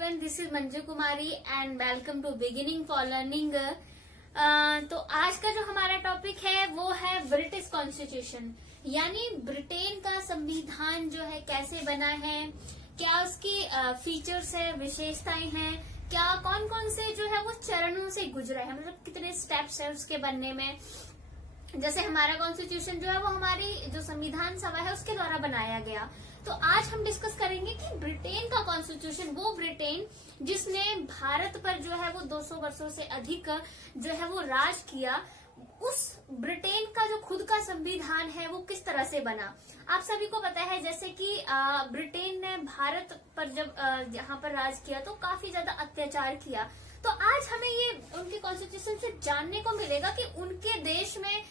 everyone, this is Manju Kumari and welcome to beginning for learning। तो आज का जो हमारा टॉपिक है वो है ब्रिटिश कॉन्स्टिट्यूशन, यानी ब्रिटेन का संविधान जो है कैसे बना है, क्या उसकी फीचर्स है, विशेषताएं हैं, क्या कौन कौन से जो है वो चरणों से गुजरा है, मतलब कितने स्टेप्स है उसके बनने में। जैसे हमारा कॉन्स्टिट्यूशन जो है वो हमारी जो संविधान सभा है उसके द्वारा बनाया गया। तो आज हम डिस्कस करेंगे कि ब्रिटेन का कॉन्स्टिट्यूशन, वो ब्रिटेन जिसने भारत पर जो है वो 200 वर्षों से अधिक जो है वो राज किया, उस ब्रिटेन का जो खुद का संविधान है वो किस तरह से बना। आप सभी को पता है जैसे कि ब्रिटेन ने भारत पर जब यहाँ पर राज किया तो काफी ज्यादा अत्याचार किया। तो आज हमें ये उनके कॉन्स्टिट्यूशन से जानने को मिलेगा कि उनके देश में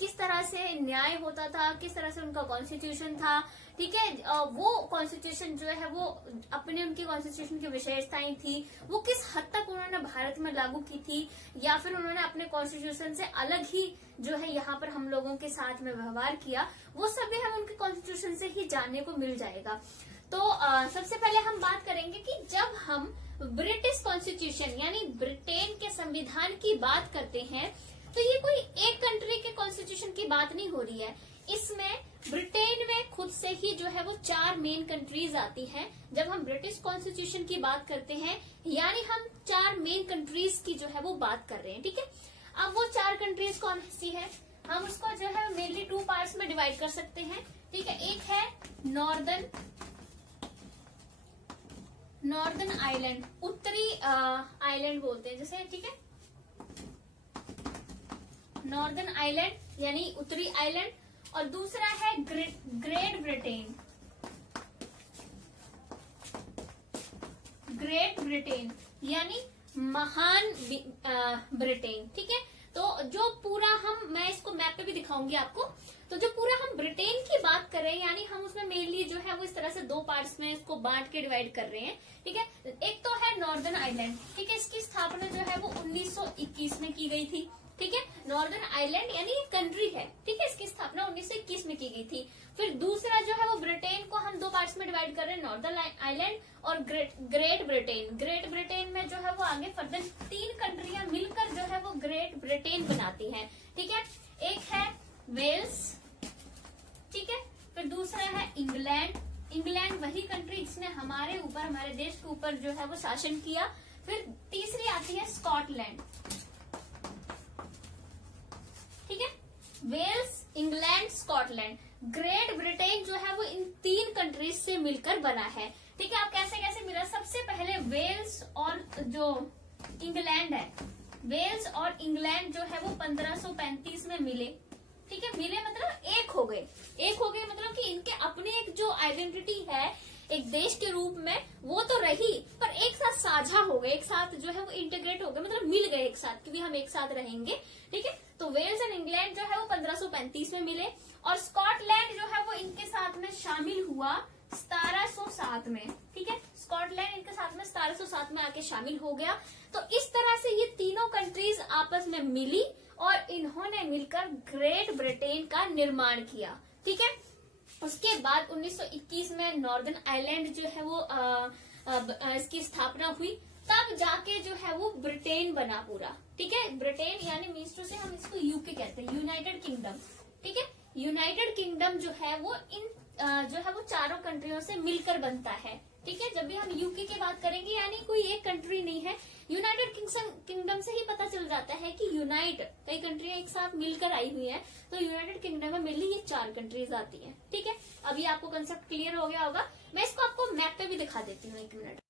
किस तरह से न्याय होता था, किस तरह से उनका कॉन्स्टिट्यूशन था। ठीक है, वो कॉन्स्टिट्यूशन जो है वो अपने उनकी कॉन्स्टिट्यूशन की विशेषताएं थी, वो किस हद तक उन्होंने भारत में लागू की थी, या फिर उन्होंने अपने कॉन्स्टिट्यूशन से अलग ही जो है यहाँ पर हम लोगों के साथ में व्यवहार किया, वो सभी हम उनके कॉन्स्टिट्यूशन से ही जानने को मिल जाएगा। तो सबसे पहले हम बात करेंगे कि जब हम ब्रिटिश कॉन्स्टिट्यूशन यानी ब्रिटेन के संविधान की बात करते हैं तो ये कोई एक कंट्री के कॉन्स्टिट्यूशन की बात नहीं हो रही है। इसमें ब्रिटेन में खुद से ही जो है वो 4 मेन कंट्रीज आती हैं। जब हम ब्रिटिश कॉन्स्टिट्यूशन की बात करते हैं यानी हम 4 मेन कंट्रीज की जो है वो बात कर रहे हैं। ठीक है, अब वो 4 कंट्रीज कौन सी है, हम उसको जो है मेनली 2 पार्ट्स में डिवाइड कर सकते हैं। ठीक है, एक है नॉर्दर्न आइलैंड, उत्तरी आइलैंड बोलते हैं जैसे। ठीक है, नॉर्दर्न आइलैंड यानी उत्तरी आइलैंड, और दूसरा है ग्रेट ब्रिटेन यानी महान ब्रिटेन। ठीक है, तो जो पूरा मैं इसको मैप पे भी दिखाऊंगी आपको। तो जो पूरा हम ब्रिटेन की बात कर रहे हैं यानी हम उसमें मेनली जो है वो इस तरह से 2 पार्ट्स में इसको बांट के डिवाइड कर रहे हैं। ठीक है, एक तो है नॉर्दर्न आइलैंड। ठीक है, इसकी स्थापना जो है वो 1921 में की गई थी। ठीक है, नॉर्दर्न आइलैंड यानी एक कंट्री है। ठीक है, इसकी स्थापना 1921 में की गई थी। फिर दूसरा जो है वो ब्रिटेन को हम 2 पार्ट्स में डिवाइड कर रहे हैं, नॉर्दर्न आइलैंड और ग्रेट ब्रिटेन में जो है वो आगे फर्दर 3 कंट्रियां मिलकर जो है वो ग्रेट ब्रिटेन बनाती हैं। ठीक है, एक है वेल्स। ठीक है, फिर दूसरा है इंग्लैंड वही कंट्री जिसने हमारे देश के ऊपर जो है वो शासन किया। फिर तीसरी आती है स्कॉटलैंड। ठीक है, Wales, England, Scotland, Great Britain जो है वो इन 3 कंट्रीज से मिलकर बना है। ठीक है, अब कैसे कैसे मिला, सबसे पहले वेल्स और जो इंग्लैंड है, वेल्स और इंग्लैंड जो है वो 1535 में मिले। ठीक है, मिले मतलब एक हो गए मतलब कि इनके अपने एक जो आइडेंटिटी है एक देश के रूप में वो तो रही, पर एक साथ साझा हो गए, एक साथ जो है वो इंटीग्रेट हो गए, मतलब मिल गए एक साथ कि भी हम एक साथ रहेंगे। ठीक है, तो वेल्स एंड इंग्लैंड जो है वो 1535 में मिले, और स्कॉटलैंड जो है वो इनके साथ में शामिल हुआ 1707 में। ठीक है, स्कॉटलैंड इनके साथ में 1707 में आके शामिल हो गया। तो इस तरह से ये तीनों कंट्रीज आपस में मिली और इन्होंने मिलकर ग्रेट ब्रिटेन का निर्माण किया। ठीक है, उसके बाद 1921 में नॉर्दर्न आइलैंड जो है वो इसकी स्थापना हुई, तब जाके जो है वो ब्रिटेन बना पूरा। ठीक है, ब्रिटेन यानी मीन्स टू से हम इसको यूके कहते हैं, यूनाइटेड किंगडम। ठीक है, यूनाइटेड किंगडम जो है वो इन जो है वो 4 कंट्रियों से मिलकर बनता है। ठीक है, जब भी हम यूके की बात करेंगे यानी कोई एक कंट्री नहीं है, यूनाइटेड किंगडम से ही पता चल जाता है कि कई कंट्रियां एक साथ मिलकर आई हुई हैं, तो यूनाइटेड किंगडम में मेनली ये 4 कंट्रीज आती हैं। ठीक है, अभी आपको कंसेप्ट क्लियर हो गया होगा। मैं इसको आपको मैप पे भी दिखा देती हूँ, 1 मिनट।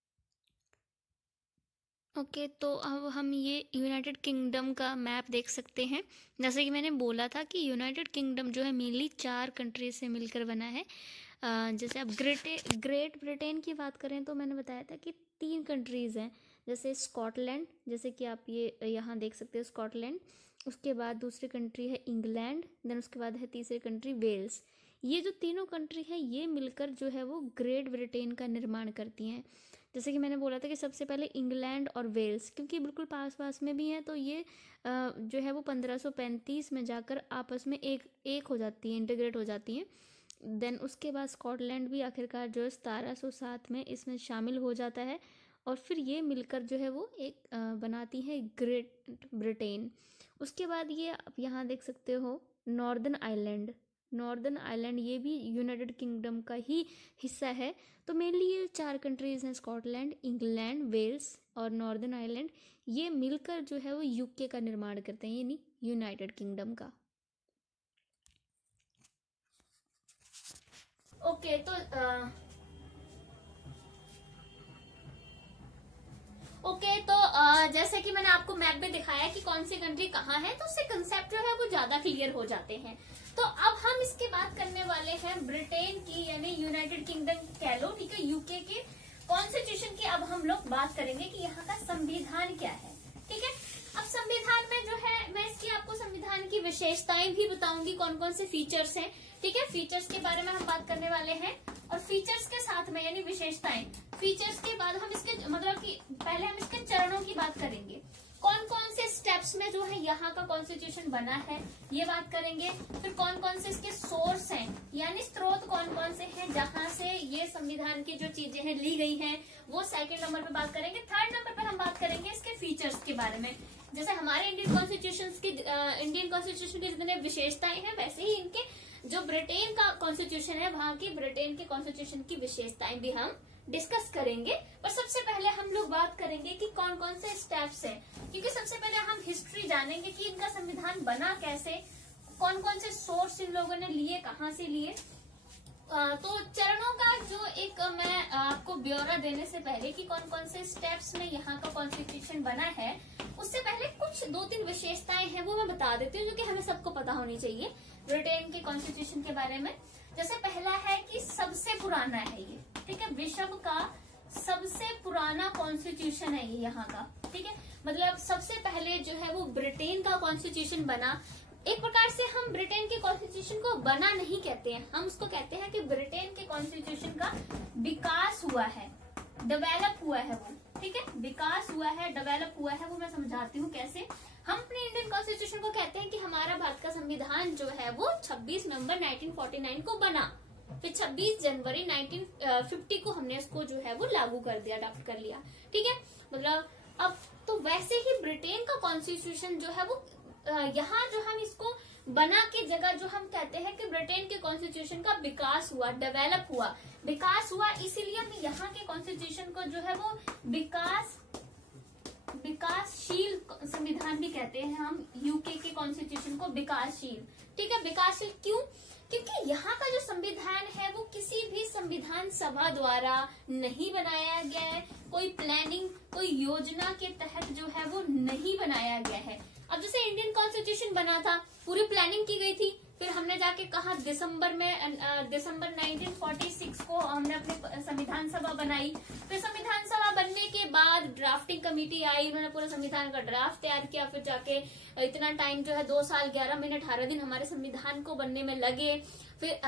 ओके, तो अब हम ये यूनाइटेड किंगडम का मैप देख सकते हैं। जैसे कि मैंने बोला था कि यूनाइटेड किंगडम जो है मेनली 4 कंट्रीज से मिलकर बना है। जैसे अब ग्रेट ब्रिटेन की बात करें तो मैंने बताया था कि 3 कंट्रीज़ हैं, जैसे स्कॉटलैंड, जैसे कि आप ये यहाँ देख सकते हो स्कॉटलैंड, उसके बाद दूसरी कंट्री है इंग्लैंड, देन उसके बाद है तीसरी कंट्री वेल्स। ये जो तीनों कंट्री हैं ये मिलकर जो है वो ग्रेट ब्रिटेन का निर्माण करती हैं। जैसे कि मैंने बोला था कि सबसे पहले इंग्लैंड और वेल्स, क्योंकि बिल्कुल पास पास में भी हैं, तो ये जो है वो 1535 में जाकर आपस में एक हो जाती है, इंटीग्रेट हो जाती हैं। देन उसके बाद स्कॉटलैंड भी आखिरकार जो है 1707 में इसमें शामिल हो जाता है, और फिर ये मिलकर जो है वो एक बनाती है ग्रेट ब्रिटेन। उसके बाद ये आप यहाँ देख सकते हो नॉर्दर्न आयरलैंड। नॉर्दर्न आयरलैंड ये भी यूनाइटेड किंगडम का ही हिस्सा है। तो मेनली ये 4 कंट्रीज हैं, स्कॉटलैंड, इंग्लैंड, वेल्स और नॉर्दर्न आयरलैंड। ये मिलकर जो है वो यूके का निर्माण करते हैं, यानी यूनाइटेड किंगडम का। ओके, तो जैसे कि मैंने आपको मैप में दिखाया कि कौन सी कंट्री कहाँ है, तो उससे कंसेप्ट जो है वो ज्यादा क्लियर हो जाते हैं। तो अब हम इसके बात करने वाले हैं ब्रिटेन की, यानी यूनाइटेड किंगडम कह लो, ठीक है, यूके के कॉन्स्टिट्यूशन की। अब हम लोग बात करेंगे कि यहाँ का संविधान क्या है, ठीक है। अब संविधान में जो है, मैं इसकी आपको संविधान की विशेषताएं भी बताऊंगी, कौन कौन से फीचर्स हैं, ठीक है। फीचर्स के बारे में हम बात करने वाले हैं, और फीचर्स के साथ में यानी विशेषताएं, फीचर्स के बाद हम इसके मतलब कि पहले हम इसके चरणों की बात करेंगे, कौन कौन से स्टेप्स में जो है यहाँ का कॉन्स्टिट्यूशन बना है, ये बात करेंगे। फिर कौन कौन से इसके सोर्स हैं, यानी स्रोत कौन कौन से हैं जहां से ये संविधान की जो चीजें हैं ली गई हैं, वो सेकंड नंबर पे बात करेंगे। थर्ड नंबर पे हम बात करेंगे इसके फीचर्स के बारे में। जैसे हमारे इंडियन कॉन्स्टिट्यूशन की जितने विशेषताएं हैं, वैसे ही इनके जो ब्रिटेन का कॉन्स्टिट्यूशन है, वहां की ब्रिटेन के कॉन्स्टिट्यूशन की विशेषताएं भी हम डिस्कस करेंगे। पर सबसे पहले हम लोग बात करेंगे कि कौन कौन से स्टेप्स हैं, क्योंकि सबसे पहले हम हिस्ट्री जानेंगे कि इनका संविधान बना कैसे, कौन कौन से सोर्स इन लोगों ने लिए, कहाँ से लिए। तो चरणों का जो एक मैं आपको ब्यौरा देने से पहले कि कौन कौन से स्टेप्स में यहाँ का कॉन्स्टिट्यूशन बना है, उससे पहले कुछ 2-3 विशेषताएं हैं वो मैं बता देती हूँ, जो कि हमें सबको पता होनी चाहिए ब्रिटेन के कॉन्स्टिट्यूशन के बारे में। जैसे पहला है कि सबसे पुराना है ये, ठीक है, विश्व का सबसे पुराना कॉन्स्टिट्यूशन है ये यहाँ का, ठीक है। मतलब सबसे पहले जो है वो ब्रिटेन का कॉन्स्टिट्यूशन बना। एक प्रकार से हम ब्रिटेन के कॉन्स्टिट्यूशन को बना नहीं कहते हैं, हम उसको कहते हैं कि ब्रिटेन के कॉन्स्टिट्यूशन का विकास हुआ है, डेवलप हुआ है वो, ठीक है। विकास हुआ है, डेवलप हुआ है, वो मैं समझाती हूँ कैसे। हम अपने इंडियन कॉन्स्टिट्यूशन को कहते हैं कि हमारा भारत का संविधान जो है वो 26 नवंबर 1949 को बना, फिर 26 जनवरी 1950 को हमने उसको जो है वो लागू कर दिया, अडॉप्ट कर लिया, ठीक है। मतलब अब तो वैसे ही ब्रिटेन का कॉन्स्टिट्यूशन जो है वो यहाँ जो हम इसको बना के जगह जो हम कहते हैं कि ब्रिटेन के कॉन्स्टिट्यूशन का विकास हुआ, डेवलप हुआ, विकास हुआ, इसीलिए हम यहाँ के कॉन्स्टिट्यूशन को जो है वो विकासशील संविधान भी कहते हैं। हम यूके के कॉन्स्टिट्यूशन को विकासशील, ठीक है। विकासशील क्यों? क्योंकि यहाँ का जो संविधान है वो किसी भी संविधान सभा द्वारा नहीं बनाया गया है, कोई प्लानिंग, कोई योजना के तहत जो है वो नहीं बनाया गया है। अब जैसे इंडियन कॉन्स्टिट्यूशन बना था, पूरी प्लानिंग की गई थी, फिर हमने जाके कहा दिसंबर 1946 को हमने अपनी संविधान सभा बनाई। फिर संविधान सभा बनने के बाद ड्राफ्टिंग कमेटी आई, उन्होंने पूरे संविधान का ड्राफ्ट तैयार किया। फिर जाके इतना टाइम जो है 2 साल 11 महीने 18 दिन हमारे संविधान को बनने में लगे। फिर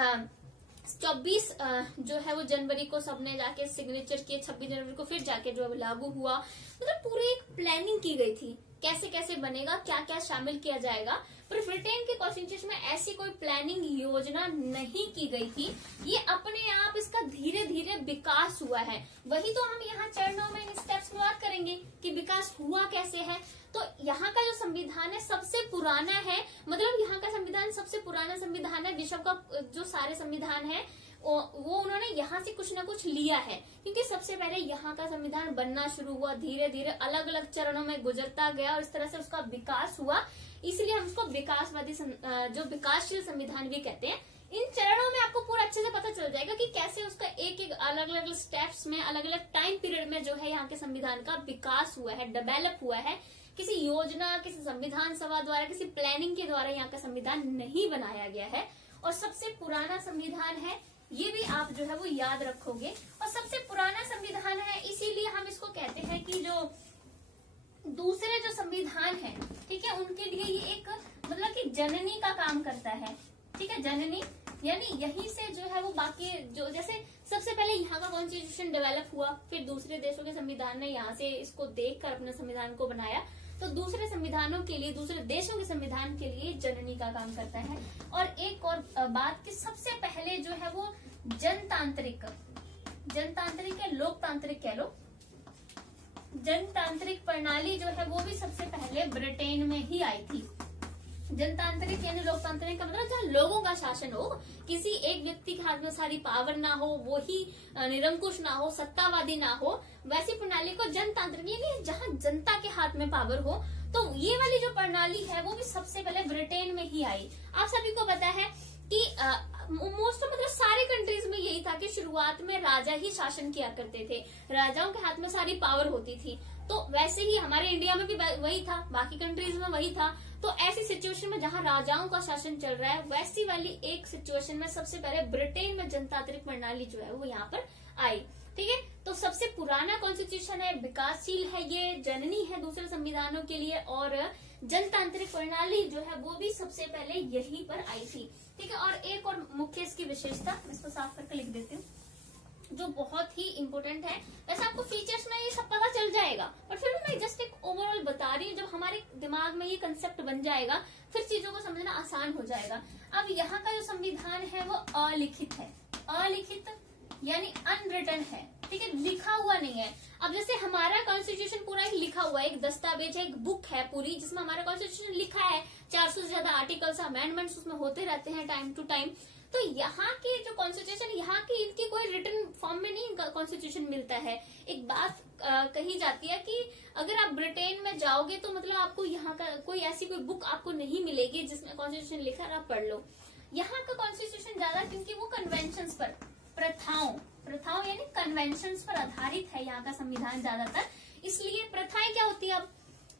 24 जो है वो जनवरी को सबने जाके सिग्नेचर किए, 26 जनवरी को फिर जाके जो है लागू हुआ। मतलब पूरी एक प्लानिंग की गई थी, कैसे कैसे बनेगा, क्या क्या शामिल किया जाएगा। पर ब्रिटेन के कॉन्स्टिट्यूशन में ऐसी कोई प्लानिंग योजना नहीं की गई थी, ये अपने आप इसका धीरे धीरे विकास हुआ है। वही तो हम यहाँ चरणों में इन स्टेप्स में बात करेंगे कि विकास हुआ कैसे है। तो यहाँ का जो संविधान है सबसे पुराना है, मतलब यहाँ का संविधान सबसे पुराना संविधान है। विश्व का जो सारे संविधान है वो उन्होंने यहाँ से कुछ ना कुछ लिया है, क्योंकि सबसे पहले यहाँ का संविधान बनना शुरू हुआ, धीरे धीरे अलग अलग चरणों में गुजरता गया और इस तरह से उसका विकास हुआ। इसलिए हम उसको विकासवादी जो विकासशील संविधान भी कहते हैं। इन चरणों में आपको पूरा अच्छे से पता चल जाएगा कि कैसे उसका एक एक अलग अलग स्टेप्स में, अलग अलग टाइम पीरियड में जो है यहाँ के संविधान का विकास हुआ है, डेवलप हुआ है। किसी योजना, किसी संविधान सभा द्वारा, किसी प्लानिंग के द्वारा यहाँ का संविधान नहीं बनाया गया है। और सबसे पुराना संविधान है, ये भी आप जो है वो याद रखोगे। और सबसे पुराना संविधान है, इसीलिए हम इसको कहते हैं कि जो दूसरे जो संविधान है, ठीक है, उनके लिए ये एक मतलब कि जननी का काम करता है, ठीक है। जननी यानी यहीं से जो है वो बाकी जो, जैसे सबसे पहले यहाँ का कॉन्स्टिट्यूशन डेवलप हुआ, फिर दूसरे देशों के संविधान ने यहाँ से इसको देखकर अपने संविधान को बनाया। तो दूसरे संविधानों के लिए, दूसरे देशों के संविधान के लिए जननी का काम करता है। और एक और बात कि सबसे पहले जो है वो जनतांत्रिक या लोकतांत्रिक कह लो, जनतांत्रिक प्रणाली जो है वो भी सबसे पहले ब्रिटेन में ही आई थी। जनतांत्रिक यानी लोकतांत्रिक का मतलब जहाँ लोगों का शासन हो, किसी एक व्यक्ति के हाथ में सारी पावर ना हो, वो ही निरंकुश ना हो, सत्तावादी ना हो, वैसी प्रणाली को जनतांत्रिक यानी जहाँ जनता के हाथ में पावर हो। तो ये वाली जो प्रणाली है वो भी सबसे पहले ब्रिटेन में ही आई। आप सभी को पता है कि मोस्ट मतलब सारी कंट्रीज में यही था कि शुरुआत में राजा ही शासन किया करते थे, राजाओं के हाथ में सारी पावर होती थी। तो वैसे ही हमारे इंडिया में भी वही था, बाकी कंट्रीज में वही था। तो ऐसी सिचुएशन में जहां राजाओं का शासन चल रहा है, वैसी वाली एक सिचुएशन में सबसे पहले ब्रिटेन में जनतांत्रिक प्रणाली जो है वो यहाँ पर आई। ठीक है, तो सबसे पुराना कॉन्स्टिट्यूशन है, विकासशील है, ये जननी है दूसरे संविधानों के लिए, और जनतांत्रिक प्रणाली जो है वो भी सबसे पहले यहीं पर आई थी। ठीक है, और एक और मुख्य इसकी विशेषता, मैं इसको साफ करके लिख देती हूँ, जो बहुत ही इम्पोर्टेंट है। वैसे आपको फीचर्स में ये सब पता चल जाएगा, पर फिर भी मैं जस्ट एक ओवरऑल बता रही हूँ। जब हमारे दिमाग में ये कंसेप्ट बन जाएगा फिर चीजों को समझना आसान हो जाएगा। अब यहाँ का जो संविधान है वो अलिखित है, अलिखित यानी अनरिटन है। ठीक है, लिखा हुआ नहीं है। अब जैसे हमारा कॉन्स्टिट्यूशन पूरा एक लिखा हुआ है, एक दस्तावेज है, एक बुक है पूरी, जिसमें हमारा कॉन्स्टिट्यूशन लिखा है, 400 से ज्यादा आर्टिकल्स, अमेंडमेंट्स उसमें होते रहते हैं टाइम टू टाइम। तो यहाँ की जो कॉन्स्टिट्यूशन, यहाँ की इनकी कोई रिटन फॉर्म में नहीं इनका कॉन्स्टिट्यूशन मिलता है। एक बात कही जाती है कि अगर आप ब्रिटेन में जाओगे तो मतलब आपको यहाँ का कोई ऐसी कोई बुक आपको नहीं मिलेगी जिसमें कॉन्स्टिट्यूशन लिखा है, आप पढ़ लो। यहाँ का कॉन्स्टिट्यूशन ज्यादा क्योंकि वो कन्वेंशन पर, प्रथाओं यानी कन्वेंशन पर आधारित है यहाँ का संविधान ज्यादातर। इसलिए प्रथाएं क्या होती है, अब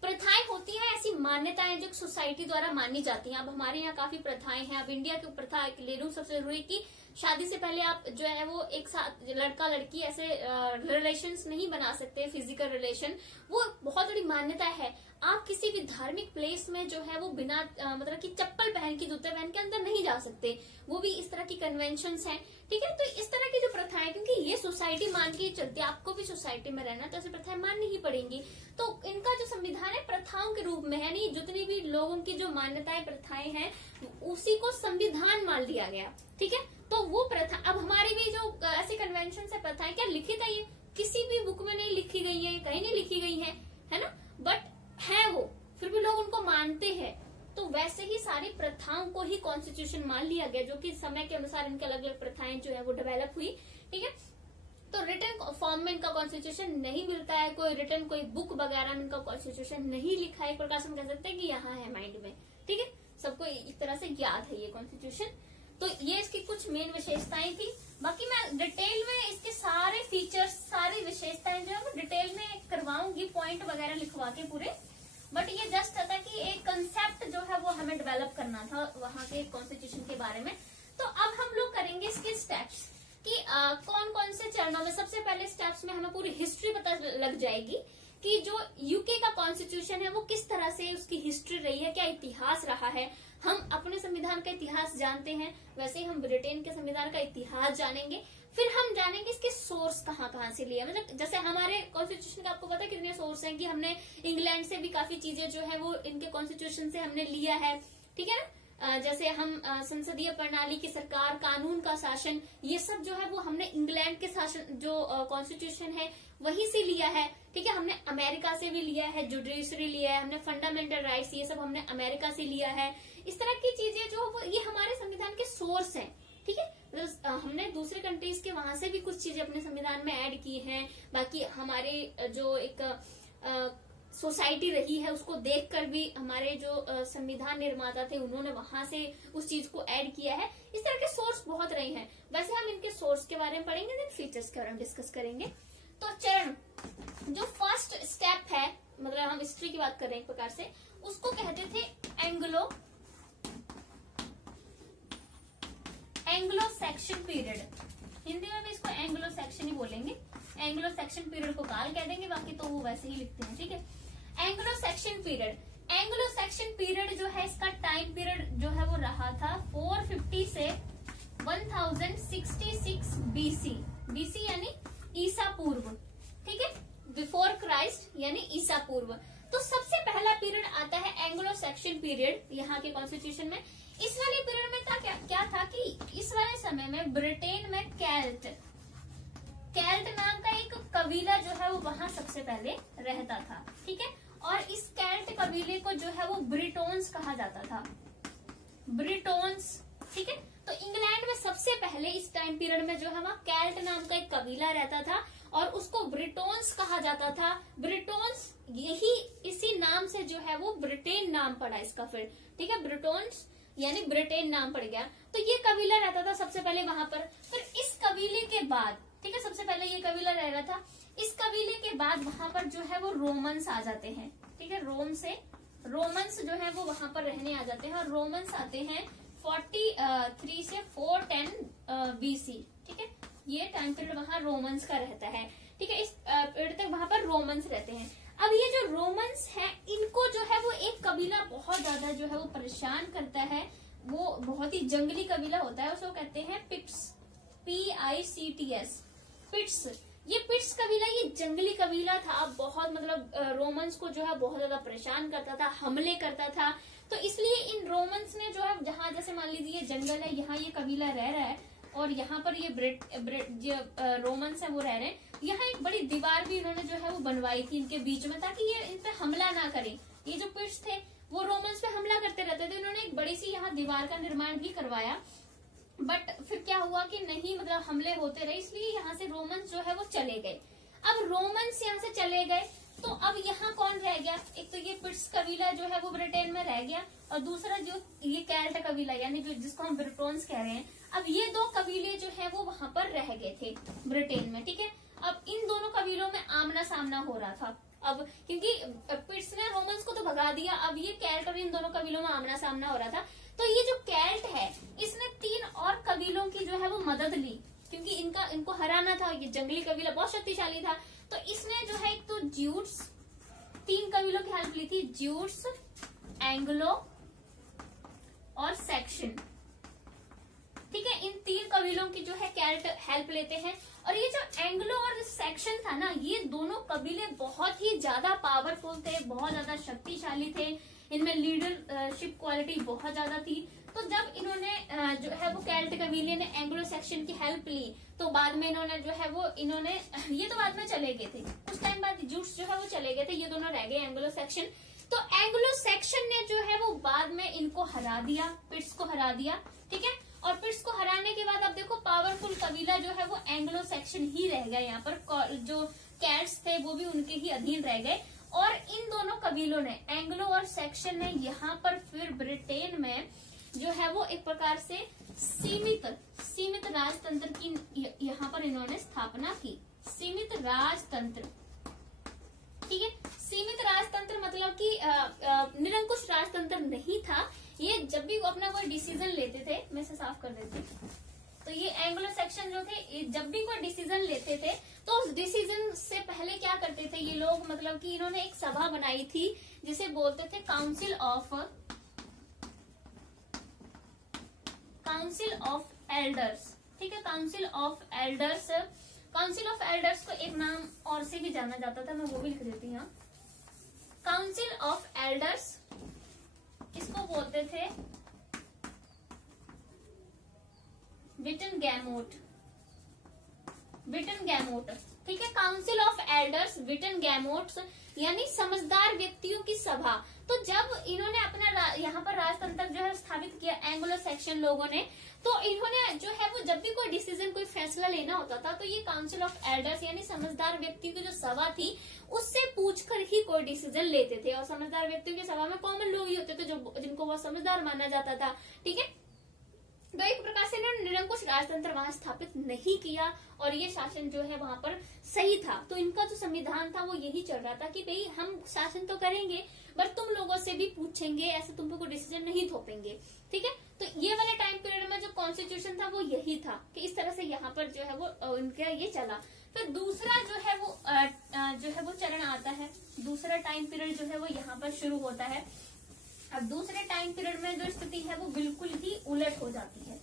प्रथाएं होती हैं ऐसी मान्यताएं जो सोसाइटी द्वारा मानी जाती हैं। अब हमारे यहाँ काफी प्रथाएं हैं। अब इंडिया की प्रथा ले लूं, सबसे जरूरी कि शादी से पहले आप जो है वो एक साथ लड़का लड़की ऐसे रिलेशंस नहीं बना सकते, फिजिकल रिलेशन, वो बहुत बड़ी मान्यता है। आप किसी भी धार्मिक प्लेस में जो है वो बिना मतलब कि चप्पल पहन के, जूते पहन के अंदर नहीं जा सकते, वो भी इस तरह की कन्वेंशंस हैं। ठीक है, तो इस तरह की जो प्रथाएं, क्योंकि ये सोसाइटी मान के चलती है, आपको भी सोसाइटी में रहना, तो ऐसी प्रथाएं माननी ही पड़ेंगी। तो इनका जो संविधान है प्रथाओं के रूप में है, नहीं जितनी भी लोगों की जो मान्यताएं प्रथाएं हैं उसी को संविधान मान लिया गया। ठीक है, तो वो प्रथा, अब हमारी भी जो ऐसे कन्वेंशन है, प्रथाएं क्या लिखित है, ये किसी भी बुक में नहीं लिखी गई है, कहीं नहीं लिखी गई है ना, बट है वो, फिर भी लोग उनको मानते हैं। तो वैसे ही सारी प्रथाओं को ही कॉन्स्टिट्यूशन मान लिया गया, जो कि समय के अनुसार इनके अलग अलग प्रथाएं जो है वो डेवलप हुई। ठीक है, तो रिटन फॉर्म में इनका कॉन्स्टिट्यूशन नहीं मिलता है, कोई रिटन कोई बुक वगैरह में इनका कॉन्स्टिट्यूशन नहीं लिखा है। एक प्रकार से हम कह सकते हैं कि यहाँ है माइंड में। ठीक है, सबको एक तरह से याद है ये कॉन्स्टिट्यूशन। तो ये इसकी कुछ मेन विशेषताएं थी। बाकी मैं डिटेल में इसके सारे फीचर्स, सारी विशेषताएं जो है वो डिटेल में करवाऊंगी, पॉइंट वगैरह लिखवा के पूरे। बट ये जस्ट था कि एक कंसेप्ट जो है वो हमें डेवलप करना था वहां के कॉन्स्टिट्यूशन के बारे में। तो अब हम लोग करेंगे इसके स्टेप्स कि कौन कौन से चरणों में। सबसे पहले स्टेप्स में हमें पूरी हिस्ट्री पता लग जाएगी कि जो यूके का कॉन्स्टिट्यूशन है वो किस तरह से उसकी हिस्ट्री रही है, क्या इतिहास रहा है। हम अपने संविधान का इतिहास जानते हैं, वैसे ही हम ब्रिटेन के संविधान का इतिहास जानेंगे। फिर हम जानेंगे इसके सोर्स कहाँ से लिए, मतलब जैसे हमारे कॉन्स्टिट्यूशन का आपको पता है कितने सोर्स हैं, कि हमने इंग्लैंड से भी काफी चीजें जो है वो इनके कॉन्स्टिट्यूशन से हमने लिया है। ठीक है ना, जैसे हम संसदीय प्रणाली की सरकार, कानून का शासन, ये सब जो है वो हमने इंग्लैंड के शासन जो कॉन्स्टिट्यूशन है वहीं से लिया है। ठीक है, हमने अमेरिका से भी लिया है, जुडिशरी लिया है हमने, फंडामेंटल राइट्स, ये सब हमने अमेरिका से लिया है। इस तरह की चीजें जो वो ये हमारे संविधान के सोर्स हैं। ठीक है, तो हमने दूसरे कंट्रीज के वहां से भी कुछ चीजें अपने संविधान में ऐड की हैं। बाकी हमारे जो एक सोसाइटी रही है उसको देखकर भी हमारे जो संविधान निर्माता थे उन्होंने वहां से उस चीज को ऐड किया है। इस तरह के सोर्स बहुत रहे हैं। वैसे हम इनके सोर्स के बारे में पढ़ेंगे, देन फीचर्स के बारे में डिस्कस करेंगे। तो चरण, जो फर्स्ट स्टेप है, मतलब हम हिस्ट्री की बात कर रहे हैं एक प्रकार से, उसको कहते थे एंग्लो सेक्शन पीरियड। हिंदी में भी इसको एंग्लो सेक्शन ही बोलेंगे। एंग्लो सेक्शन पीरियड को काल कह देंगे, बाकी तो वो वैसे ही लिखते हैं। ठीक है, Anglo Saxon period, Anglo Saxon period जो है इसका टाइम पीरियड जो है वो रहा था 450 से 1066 बीसी। बीसी यानी ईसा पूर्व। ठीक है, बिफोर क्राइस्ट यानी ईसा पूर्व। तो सबसे पहला पीरियड आता है एंग्लो सेक्शन पीरियड यहाँ के कॉन्स्टिट्यूशन में। इस वाले पीरियड में क्या था कि इस वाले समय में ब्रिटेन में केल्ट नाम का एक कबीला जो है वो वहां सबसे सबसे पहले रहता था। ठीक है, और इस केल्ट कबीले को जो है वो ब्रिटोन्स कहा जाता था, ब्रिटोन्स। ठीक है, तो इंग्लैंड में सबसे पहले इस टाइम पीरियड में जो है वहाँ केल्ट नाम का एक कबीला रहता था और उसको ब्रिटोन्स कहा जाता था। ब्रिटोन्स, यही इसी नाम से जो है वो ब्रिटेन नाम पड़ा इसका फिर। ठीक है, ब्रिटोन्स यानी ब्रिटेन नाम पड़ गया। तो ये कबीला रहता था सबसे पहले वहां पर। फिर इस कबीले के बाद, ठीक है, सबसे पहले ये कबीला रह रहा था। इस कबीले के बाद वहां पर जो है वो रोमन्स आ जाते हैं। ठीक है, रोम से रोमन्स जो है वो वहां पर रहने आ जाते हैं और रोमन्स आते हैं 43 से 410 BC। ठीक है, ये टाइम पीरियड वहां रोमन्स का रहता है। ठीक है, इस पीरियड तक वहां पर रोमन्स रहते हैं। अब ये जो रोमन्स हैं, इनको जो है वो एक कबीला बहुत ज्यादा जो है वो परेशान करता है। वो बहुत ही जंगली कबीला होता है, उसको कहते हैं पिट्स, PICTS, पिट्स। ये पिट्स कबीला, ये जंगली कबीला था, बहुत मतलब रोमन्स को जो है बहुत ज्यादा परेशान करता था, हमले करता था। तो इसलिए इन रोमन्स ने जो है, जहां जैसे मान लीजिए ये जंगल है, यहाँ ये कबीला रह रहा है और यहाँ पर ये जो रोमन्स है वो रह रहे हैं। यहाँ एक बड़ी दीवार भी इन्होंने जो है वो बनवाई थी इनके बीच में, ताकि ये इन पे हमला ना करें। ये जो पिट्स थे वो रोमन्स पे हमला करते रहते थे, उन्होंने एक बड़ी सी यहाँ दीवार का निर्माण भी करवाया। बट फिर क्या हुआ कि नहीं, मतलब हमले होते रहे, इसलिए यहाँ से रोमन्स जो है वो चले गए। अब रोमन्स यहाँ से चले गए तो अब यहाँ कौन रह गया? एक तो ये पिट्स कबीला जो है वो ब्रिटेन में रह गया और दूसरा जो ये केल्ट कबीला यानी जो जिसको हम ब्रिटोन्स कह रहे हैं। अब ये दो कबीले जो है वो वहां पर रह गए थे ब्रिटेन में। ठीक है, अब इन दोनों कबीलों में आमना सामना हो रहा था। अब क्योंकि पिट्स ने रोमन्स को तो भगा दिया, अब ये केल्ट और इन दोनों कबीलों में आमना सामना हो रहा था। तो ये जो केल्ट है, इसने 3 और कबीलों की जो है वो मदद ली, क्योंकि इनको हराना था। ये जंगली कबीला बहुत शक्तिशाली था, तो इसने जो है एक तो ज्यूट्स, 3 कबीलों की हेल्प ली थी, ज्यूट्स, एंग्लो और सेक्शन। ठीक है, इन 3 कबीलों की जो है केल्ट हेल्प लेते हैं। और ये जो एंग्लो और सेक्शन था ना, ये दोनों कबीले बहुत ही ज्यादा पावरफुल थे, बहुत ज्यादा शक्तिशाली थे, इनमें लीडरशिप क्वालिटी बहुत ज्यादा थी। तो जब इन्होंने जो है वो केल्ट कबीले ने एंग्लो सेक्शन की हेल्प ली, तो बाद में इन्होंने जो है वो ये तो बाद में चले गए थे, कुछ टाइम बाद जूट्स जो है वो चले गए थे, ये दोनों रह गए एंग्लो सेक्शन। तो एंग्लो सेक्शन ने जो है वो बाद में इनको हरा दिया, पिट्स को हरा दिया। ठीक है, और पिट्स को हराने के बाद अब देखो पावरफुल कबीला जो है वो एंग्लो सेक्शन ही रह गया। यहाँ पर जो केल्ट्स थे वो भी उनके ही अधीन रह गए। और इन दोनों कबीलों ने, एंग्लो और सेक्शन ने, यहाँ पर फिर ब्रिटेन में जो है वो एक प्रकार से सीमित राजतंत्र की यहाँ पर इन्होंने स्थापना की। सीमित राजतंत्र, ठीक है, सीमित राजतंत्र मतलब कि निरंकुश राजतंत्र नहीं था। ये जब भी अपना कोई डिसीजन लेते थे, मैं इसे साफ कर देती हूँ, तो ये एंग्लो सेक्शन जो थे, जब भी कोई डिसीजन लेते थे तो उस डिसीजन से पहले क्या करते थे ये लोग, मतलब कि इन्होंने एक सभा बनाई थी जिसे बोलते थे काउंसिल ऑफ एल्डर्स। ठीक है, council of elders. Council of elders को एक नाम और से भी जाना जाता था, मैं वो भी लिख देती हूँ। काउंसिल ऑफ एल्डर्स, इसको बोलते थे विटनगैमोट। ठीक है, काउंसिल ऑफ एल्डर्स, विटनगैमोट्स यानी समझदार व्यक्तियों की सभा। तो जब इन्होंने अपना यहाँ पर राजतंत्र जो है स्थापित किया एंग्लो सेक्शन लोगों ने, तो इन्होंने जो है वो जब भी कोई डिसीजन, कोई फैसला लेना होता था, तो ये काउंसिल ऑफ एल्डर्स यानी समझदार व्यक्तियों की जो सभा थी उससे पूछकर ही कोई डिसीजन लेते थे। और समझदार व्यक्तियों की सभा में कॉमन लोग ही होते थे जिनको वो समझदार माना जाता था। ठीक है, तो एक प्रकार से इन्होंने निरंकुश राजतंत्र वहां स्थापित नहीं किया और ये शासन जो है वहां पर सही था। तो इनका जो संविधान था वो यही चल रहा था कि भाई हम शासन तो करेंगे पर तुम लोगों से भी पूछेंगे, ऐसे तुम को डिसीजन नहीं थोपेंगे। ठीक है, तो ये वाले टाइम पीरियड में जो कॉन्स्टिट्यूशन था वो यही था कि इस तरह से यहाँ पर जो है वो इनका ये चला। फिर दूसरा जो है वो चरण आता है, दूसरा टाइम पीरियड जो है वो यहाँ पर शुरू होता है। अब दूसरे टाइम पीरियड में जो स्थिति है वो बिल्कुल ही उलट हो जाती है।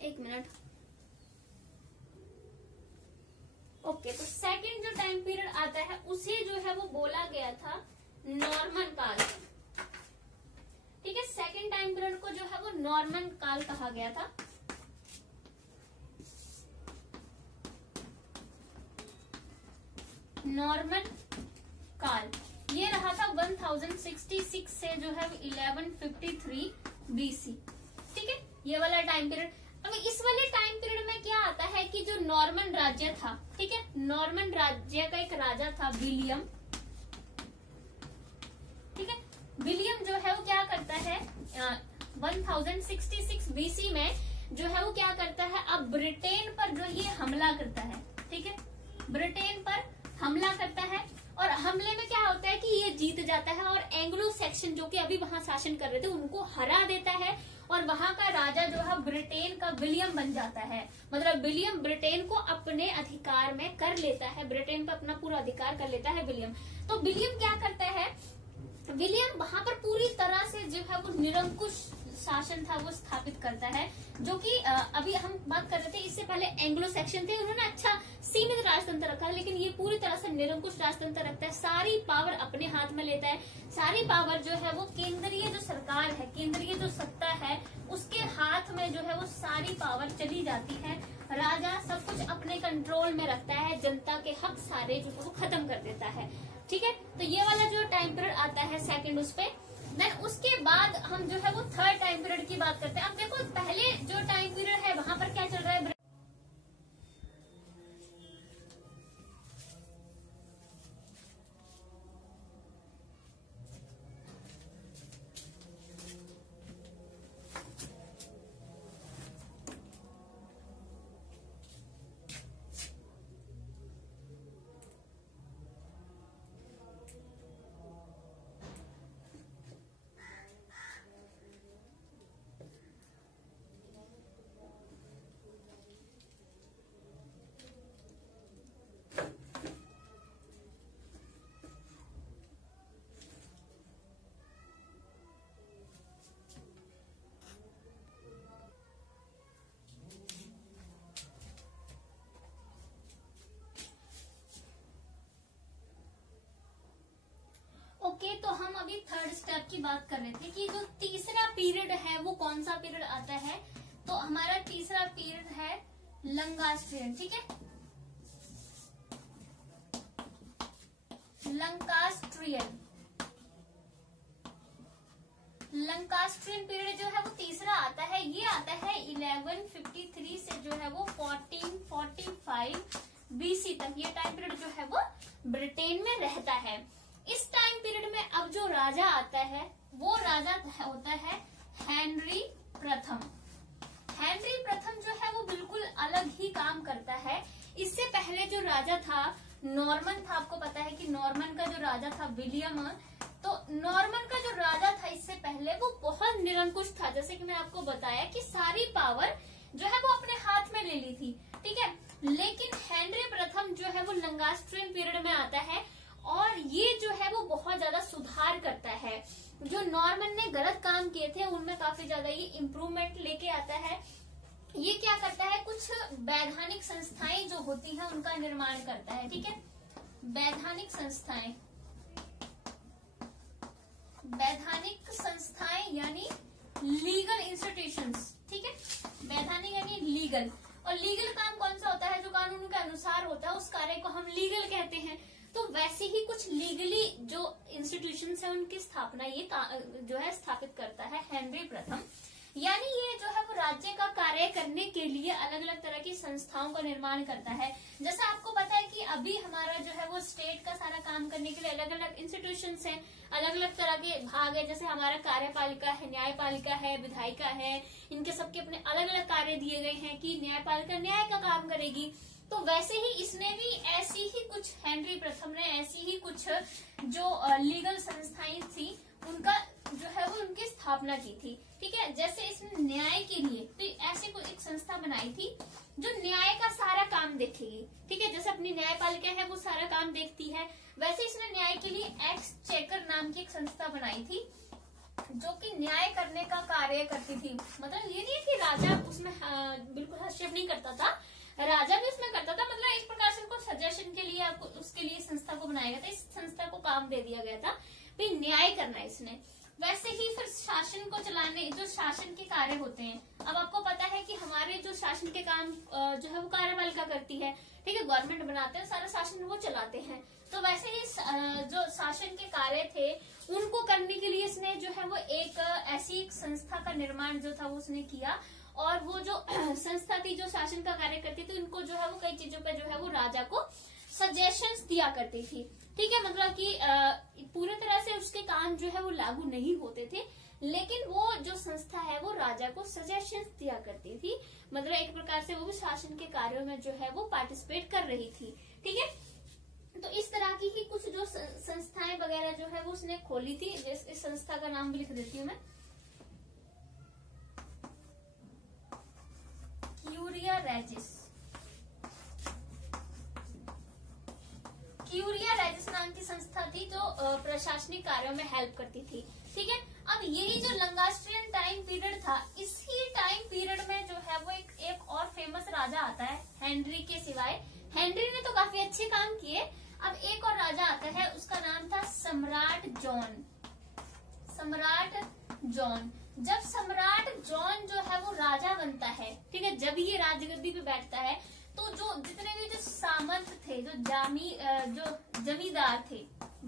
एक मिनट, ओके, तो सेकंड जो टाइम पीरियड आता है उसे जो है वो बोला गया था नॉर्मन काल। ठीक है, सेकंड टाइम पीरियड को जो है वो नॉर्मन काल कहा गया था। नॉर्मन काल, ये रहा था 1066 से जो है 1153 BC। ठीक है, ये वाला टाइम पीरियड। अब इस वाले टाइम पीरियड में क्या आता है कि जो नॉर्मन राज्य था, ठीक है, नॉर्मन राज्य का एक राजा था विलियम। ठीक है, विलियम जो है वो क्या करता है 1066 BC में जो है वो क्या करता है, अब ब्रिटेन पर जो ये हमला करता है। ठीक है, ब्रिटेन पर हमला करता है और हमले में क्या होता है कि ये जीत जाता है और एंग्लो सेक्शन जो कि अभी वहां शासन कर रहे थे उनको हरा देता है और वहां का राजा जो है ब्रिटेन का विलियम बन जाता है। मतलब विलियम ब्रिटेन को अपने अधिकार में कर लेता है, ब्रिटेन पर अपना पूरा अधिकार कर लेता है विलियम। तो विलियम क्या करता है, विलियम वहां पर पूरी तरह से जो है वो निरंकुश शासन था वो स्थापित करता है, जो कि अभी हम बात कर रहे थे इससे पहले एंग्लो सेक्शन थे, उन्होंने अच्छा सीमित राजतंत्र रखा, लेकिन ये पूरी तरह से निरंकुश राजतंत्र रखता है, सारी पावर अपने हाथ में लेता है, सारी पावर जो है वो केंद्रीय जो सरकार है, केंद्रीय जो सत्ता है उसके हाथ में जो है वो सारी पावर चली जाती है। राजा सब कुछ अपने कंट्रोल में रखता है, जनता के हक सारे जो है वो खत्म कर देता है। ठीक है, तो ये वाला जो टाइम पीरियड आता है सेकंड उस पे। देन उसके बाद हम जो है वो थर्ड टाइम पीरियड की बात करते हैं। अब देखो पहले जो टाइम पीरियड है वहां पर क्या चल रहा है, ओके, तो हम अभी थर्ड स्टेप की बात कर रहे थे कि जो तीसरा पीरियड है वो कौन सा पीरियड आता है। तो हमारा तीसरा पीरियड है लंकास्ट्रियन। ठीक है, लंकास्ट्रियन पीरियड जो है वो तीसरा आता है। ये आता है 1153 से जो है वो 1445 BC तक, ये टाइम पीरियड जो है वो ब्रिटेन में रहता है। इस टाइम पीरियड में अब जो राजा आता है वो राजा होता है हेनरी प्रथम। हेनरी प्रथम जो है वो बिल्कुल अलग ही काम करता है। इससे पहले जो राजा था नॉर्मन था, आपको पता है कि नॉर्मन का जो राजा था विलियम, तो नॉर्मन का जो राजा था इससे पहले वो बहुत निरंकुश था, जैसे कि मैं आपको बताया कि सारी पावर जो है वो अपने हाथ में ले ली थी। ठीक है, लेकिन हेनरी प्रथम जो है वो लंकास्ट्रियन पीरियड में आता है और ये जो है वो बहुत ज्यादा सुधार करता है। जो नॉर्मन ने गलत काम किए थे उनमें काफी ज्यादा ये इम्प्रूवमेंट लेके आता है। ये क्या करता है, कुछ वैधानिक संस्थाएं जो होती हैं उनका निर्माण करता है। ठीक है, वैधानिक संस्थाएं यानी लीगल इंस्टीट्यूशंस। ठीक है, वैधानिक यानी लीगल, और लीगल काम कौन सा होता है, जो कानून के अनुसार होता है उस कार्य को हम लीगल कहते हैं। तो वैसे ही कुछ लीगली जो इंस्टीट्यूशंस है उनकी स्थापना ये जो है स्थापित करता है हेनरी प्रथम। यानी ये जो है वो राज्य का कार्य करने के लिए अलग अलग तरह की संस्थाओं का निर्माण करता है। जैसा आपको पता है कि अभी हमारा जो है वो स्टेट का सारा काम करने के लिए अलग अलग इंस्टीट्यूशंस हैं, अलग अलग तरह के भाग है। जैसे हमारा कार्यपालिका है, न्यायपालिका है, विधायिका है, इनके सबके अपने अलग अलग कार्य दिए गए हैं कि न्यायपालिका न्याय का काम करेगी। तो वैसे ही इसने भी ऐसी ही कुछ, हेनरी प्रथम ने ऐसी ही कुछ जो लीगल संस्थाएं थी उनका जो है वो उनकी स्थापना की थी। ठीक है, जैसे इसने न्याय के लिए तो ऐसे कोई एक संस्था बनाई थी जो न्याय का सारा काम देखेगी। ठीक है, जैसे अपनी न्यायपालिका है वो सारा काम देखती है, वैसे इसने न्याय के लिए एक्सचेकर नाम की एक संस्था बनाई थी जो कि न्याय करने का कार्य करती थी। मतलब ये नहीं कि राजा उसमें बिल्कुल हस्तक्षेप नहीं करता था, राजा भी उसमें करता था। मतलब एक प्रकार से उसको सजेशन के लिए आपको उसके लिए संस्था को बनाया गया था, इस संस्था को काम दे दिया गया था भी न्याय करना है इसने। वैसे ही फिर शासन को चलाने जो शासन के कार्य होते हैं, अब आपको पता है कि हमारे जो शासन के काम जो है वो कार्यपालिका करती है, ठीक है, गवर्नमेंट बनाते हैं, सारा शासन वो चलाते हैं। तो वैसे ही जो शासन के कार्य थे उनको करने के लिए इसने जो है वो एक ऐसी एक संस्था का निर्माण जो था वो उसने किया, और वो जो संस्था थी जो शासन का कार्य करती थी उनको जो है वो कई चीजों पर जो है वो राजा को सजेशंस दिया करती थी, ठीक है, मतलब कि पूरी तरह से उसके काम जो है वो लागू नहीं होते थे, लेकिन वो जो संस्था है वो राजा को सजेशंस दिया करती थी, मतलब एक प्रकार से वो भी शासन के कार्यों में जो है वो पार्टिसिपेट कर रही थी, ठीक है। तो इस तरह की ही कुछ जो संस्थाएं वगैरह जो है वो उसने खोली थी। इस संस्था का नाम भी लिख देती हूँ मैं, क्यूरिया रेजिस। क्यूरिया रेजिस नाम की संस्था थी जो प्रशासनिक कार्यों में हेल्प करती थी, ठीक है। अब यही जो लंगास्ट्रियन टाइम पीरियड था, इसी टाइम पीरियड में जो है वो एक और फेमस राजा आता है हेनरी के सिवाय। हेनरी ने तो काफी अच्छे काम किए। अब एक और राजा आता है, उसका नाम था सम्राट जॉन। सम्राट जॉन, जब सम्राट जॉन जो है वो राजा बनता है, ठीक है, जब ये राजगद्दी पे बैठता है, तो जो जितने भी जो सामंत थे, जो जमींदार थे,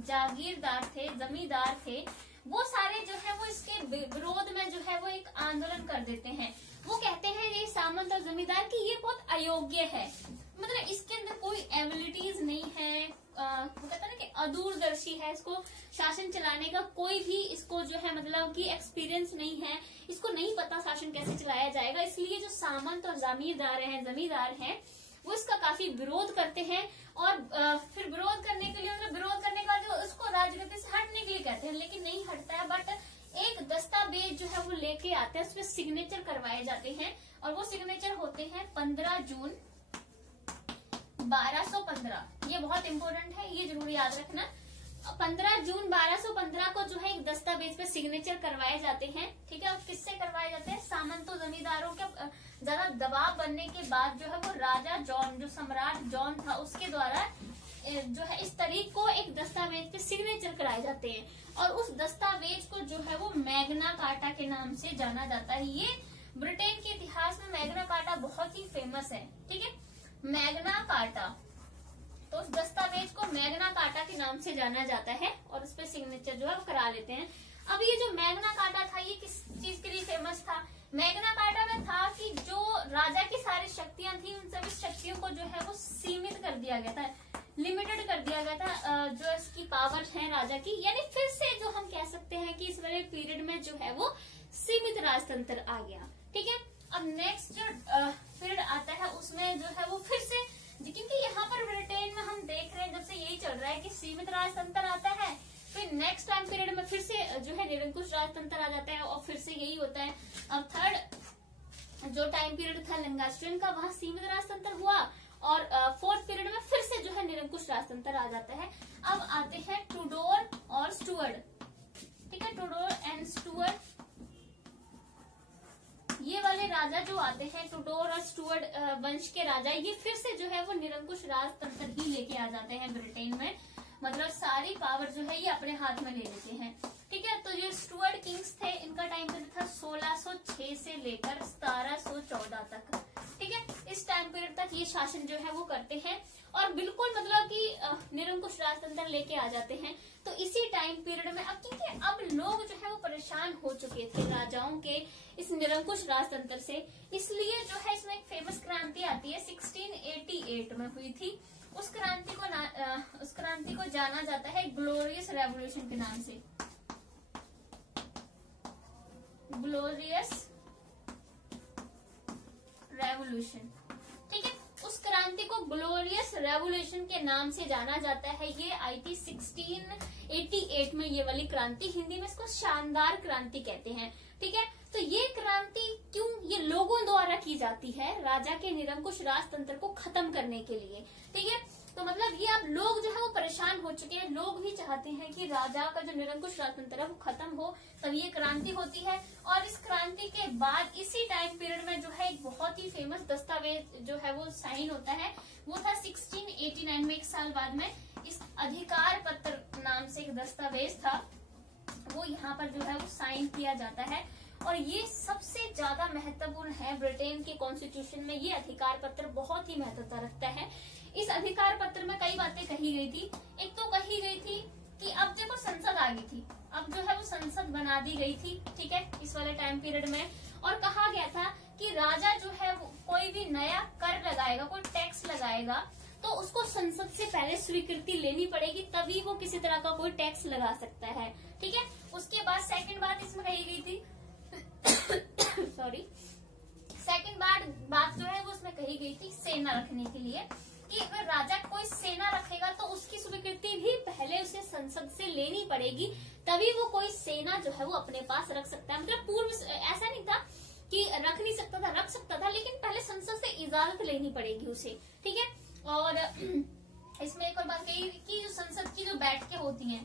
जागीरदार थे, जमींदार थे, वो सारे जो है वो इसके विरोध में जो है वो एक आंदोलन कर देते हैं। वो कहते हैं ये सामंत और जमींदार की ये बहुत अयोग्य है, मतलब इसके अंदर कोई एबिलिटीज नहीं है, वो कहते हैं ना कि अदूरदर्शी है, इसको शासन चलाने का कोई भी इसको जो है मतलब कि एक्सपीरियंस नहीं है, इसको नहीं पता शासन कैसे चलाया जाएगा। इसलिए जो सामंत और जमींदार हैं वो इसका काफी विरोध करते हैं, और फिर विरोध करने के लिए मतलब विरोध करने के बाद उसको राजगद्दी से हटने के लिए कहते हैं, लेकिन नहीं हटता है। बट एक दस्तावेज जो है वो लेके आते हैं, उसपे सिग्नेचर करवाए जाते हैं, और वो सिग्नेचर होते हैं 15 जून 1215। ये बहुत इंपॉर्टेंट है, ये जरूर याद रखना। 15 जून 1215 को जो है एक दस्तावेज पे सिग्नेचर करवाए जाते हैं, ठीक है। और किससे करवाए जाते हैं? सामंतों जमींदारों के ज्यादा दबाव बनने के बाद जो है वो राजा जॉन, जो सम्राट जॉन था, उसके द्वारा जो है इस तारीख को एक दस्तावेज पे सिग्नेचर कराए जाते हैं, और उस दस्तावेज को जो है वो मैग्ना कार्टा के नाम से जाना जाता है। ये ब्रिटेन के इतिहास में मैग्ना कार्टा बहुत ही फेमस है, ठीक है, मैग्ना कार्टा। तो उस दस्तावेज को मैग्ना कार्टा के नाम से जाना जाता है, और उस पर सिग्नेचर जो है वो करा लेते हैं। अब ये जो मैग्ना कार्टा था, ये किस चीज के लिए फेमस था? मैग्ना कार्टा में था कि जो राजा की सारी शक्तियां थी, उन सभी शक्तियों को जो है वो सीमित कर दिया गया था, लिमिटेड कर दिया गया था, जो इसकी पावर है राजा की। यानी फिर से जो हम कह सकते हैं कि इस वाले पीरियड में जो है वो सीमित राजतंत्र आ गया, ठीक है। अब नेक्स्ट जो पीरियड आता है उसमें जो है वो फिर से, क्योंकि यहाँ पर ब्रिटेन में हम देख रहे हैं जब से यही चल रहा है कि सीमित राजतंत्र आता है, फिर नेक्स्ट टाइम पीरियड में फिर से जो है निरंकुश राजतंत्र आ जाता है, और फिर से यही होता है। अब थर्ड जो टाइम पीरियड था लंगास्ट्रियन का, वहां सीमित राजतंत्र हुआ, और फोर्थ पीरियड में फिर से जो है निरंकुश राजतंत्र आ जाता है। अब आते हैं टूडोर और स्टुअर्ट, ठीक है, टूडोर एंड स्टुअर्ट। ये वाले राजा जो आते हैं, टूडोर और स्टुअर्ट वंश के राजा, ये फिर से जो है वो निरंकुश राजतंत्र ही लेके आ जाते हैं ब्रिटेन में, मतलब सारी पावर जो है ये अपने हाथ में ले लेते हैं, ठीक है। तो ये स्टुअर्ट किंग्स थे, इनका टाइम पीरियड था 1606 से लेकर 1714 तक, ठीक है। इस टाइम पीरियड तक ये शासन जो है वो करते हैं, और बिल्कुल मतलब कि निरंकुश राजतंत्र लेके आ जाते हैं। तो इसी टाइम पीरियड में अब क्योंकि अब लोग जो है वो परेशान हो चुके थे राजाओं के इस निरंकुश राजतंत्र से, इसलिए जो है इसमें एक फेमस क्रांति आती है 1688 में हुई थी। उस क्रांति को जाना जाता है ग्लोरियस रेवोल्यूशन के नाम से, ग्लोरियस रेवोल्यूशन, ठीक है। उस क्रांति को ग्लोरियस रेवोल्यूशन के नाम से जाना जाता है। ये आई थी 1688 में, ये वाली क्रांति, हिंदी में इसको शानदार क्रांति कहते हैं, ठीक है। तो ये क्रांति क्यों? ये लोगों द्वारा की जाती है राजा के निरंकुश राजतंत्र को खत्म करने के लिए, ठीक है। तो मतलब ये अब लोग जो है वो परेशान हो चुके हैं, लोग भी चाहते हैं कि राजा का जो निरंकुश राजतंत्र है वो खत्म हो, तब ये क्रांति होती है। और इस क्रांति के बाद इसी टाइम पीरियड में जो है एक बहुत ही फेमस दस्तावेज जो है वो साइन होता है, वो था 1689 में, एक साल बाद में। इस अधिकार पत्र नाम से एक दस्तावेज था, वो यहाँ पर जो है वो साइन किया जाता है। और ये सबसे ज्यादा महत्वपूर्ण है ब्रिटेन के कॉन्स्टिट्यूशन में। ये अधिकार पत्र बहुत ही महत्वता रखता है। इस अधिकार पत्र में कई बातें कही गई थी। एक तो कही गई थी कि अब देखो संसद आ गई थी, अब जो है वो संसद बना दी गई थी, ठीक है, इस वाले टाइम पीरियड में। और कहा गया था कि राजा जो है वो कोई भी नया कर लगाएगा, कोई टैक्स लगाएगा, तो उसको संसद से पहले स्वीकृति लेनी पड़ेगी, तभी वो किसी तरह का कोई टैक्स लगा सकता है, ठीक है। उसके बाद सेकंड बात इसमें कही गई थी सॉरी, सेकंड बात जो है वो उसमें कही गई थी सेना रखने के लिए, कि अगर राजा कोई सेना रखेगा तो उसकी स्वीकृति भी पहले उसे संसद से लेनी पड़ेगी, तभी वो कोई सेना जो है वो अपने पास रख सकता है। मतलब पूर्व ऐसा नहीं था कि रख नहीं सकता था, रख सकता था, लेकिन पहले संसद से इजाजत लेनी पड़ेगी उसे, ठीक है। और इसमें एक और बात कही कि जो संसद की जो बैठकें होती हैं,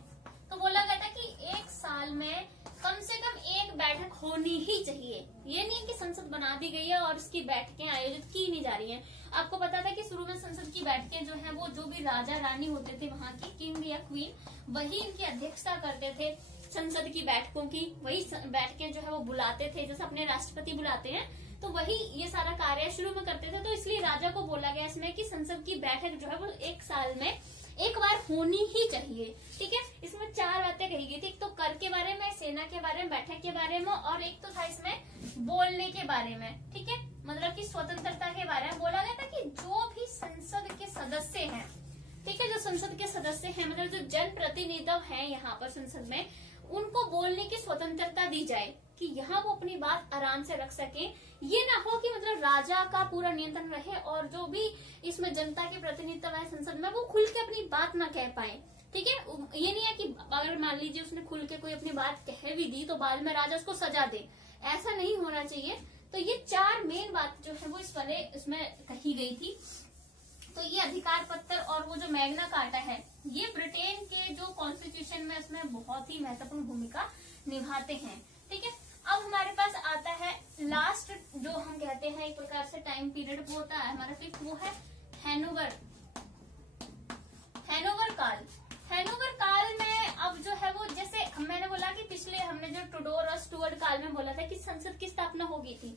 तो बोला गया था कि एक साल में कम से कम एक बैठक होनी ही चाहिए। ये नहीं है कि संसद बना दी गई है और इसकी बैठकें आयोजित की नहीं जा रही हैं। आपको पता था कि शुरू में संसद की बैठकें जो हैं वो जो भी राजा रानी होते थे वहाँ की, किंग या क्वीन, वही इनकी अध्यक्षता करते थे संसद की बैठकों की। वही बैठकें जो है वो बुलाते थे, जैसे अपने राष्ट्रपति बुलाते हैं, तो वही ये सारा कार्य शुरू में करते थे। तो इसलिए राजा को बोला गया इसमें कि संसद की बैठक जो है वो एक साल में एक बार होनी ही चाहिए, ठीक है। इसमें 4 बातें कही गई थी। एक तो कर के बारे में, सेना के बारे में, बैठक के बारे में, और एक तो था इसमें बोलने के बारे में, ठीक है, मतलब कि स्वतंत्रता के बारे में। बोला गया था कि जो भी संसद के सदस्य हैं, ठीक है, जो संसद के सदस्य हैं, मतलब जो जनप्रतिनिधि हैं यहाँ पर संसद में, उनको बोलने की स्वतंत्रता दी जाए, कि यहाँ वो अपनी बात आराम से रख सके। ये ना हो कि मतलब राजा का पूरा नियंत्रण रहे और जो भी इसमें जनता के प्रतिनिधित्व है संसद में, वो खुल के अपनी बात ना कह पाए, ठीक है। ये नहीं है कि अगर मान लीजिए उसने खुल के कोई अपनी बात कह भी दी तो बाद में राजा उसको सजा दे, ऐसा नहीं होना चाहिए। तो ये 4 मेन बात जो है वो इसमें कही गई थी। तो ये अधिकार पत्र और वो जो मैग्ना कार्टा है, ये ब्रिटेन के जो कॉन्स्टिट्यूशन में इसमें बहुत ही महत्वपूर्ण भूमिका निभाते हैं, ठीक है। अब हमारे पास आता है लास्ट, जो हम कहते हैं एक प्रकार से टाइम पीरियड, वो होता है हमारा 5th, वो है हैनोवर काल। हैनोवर काल में अब जो है वो, जैसे मैंने बोला कि पिछले हमने जो टुडोर और स्टुअर्ट काल में बोला था कि संसद की स्थापना हो गई थी,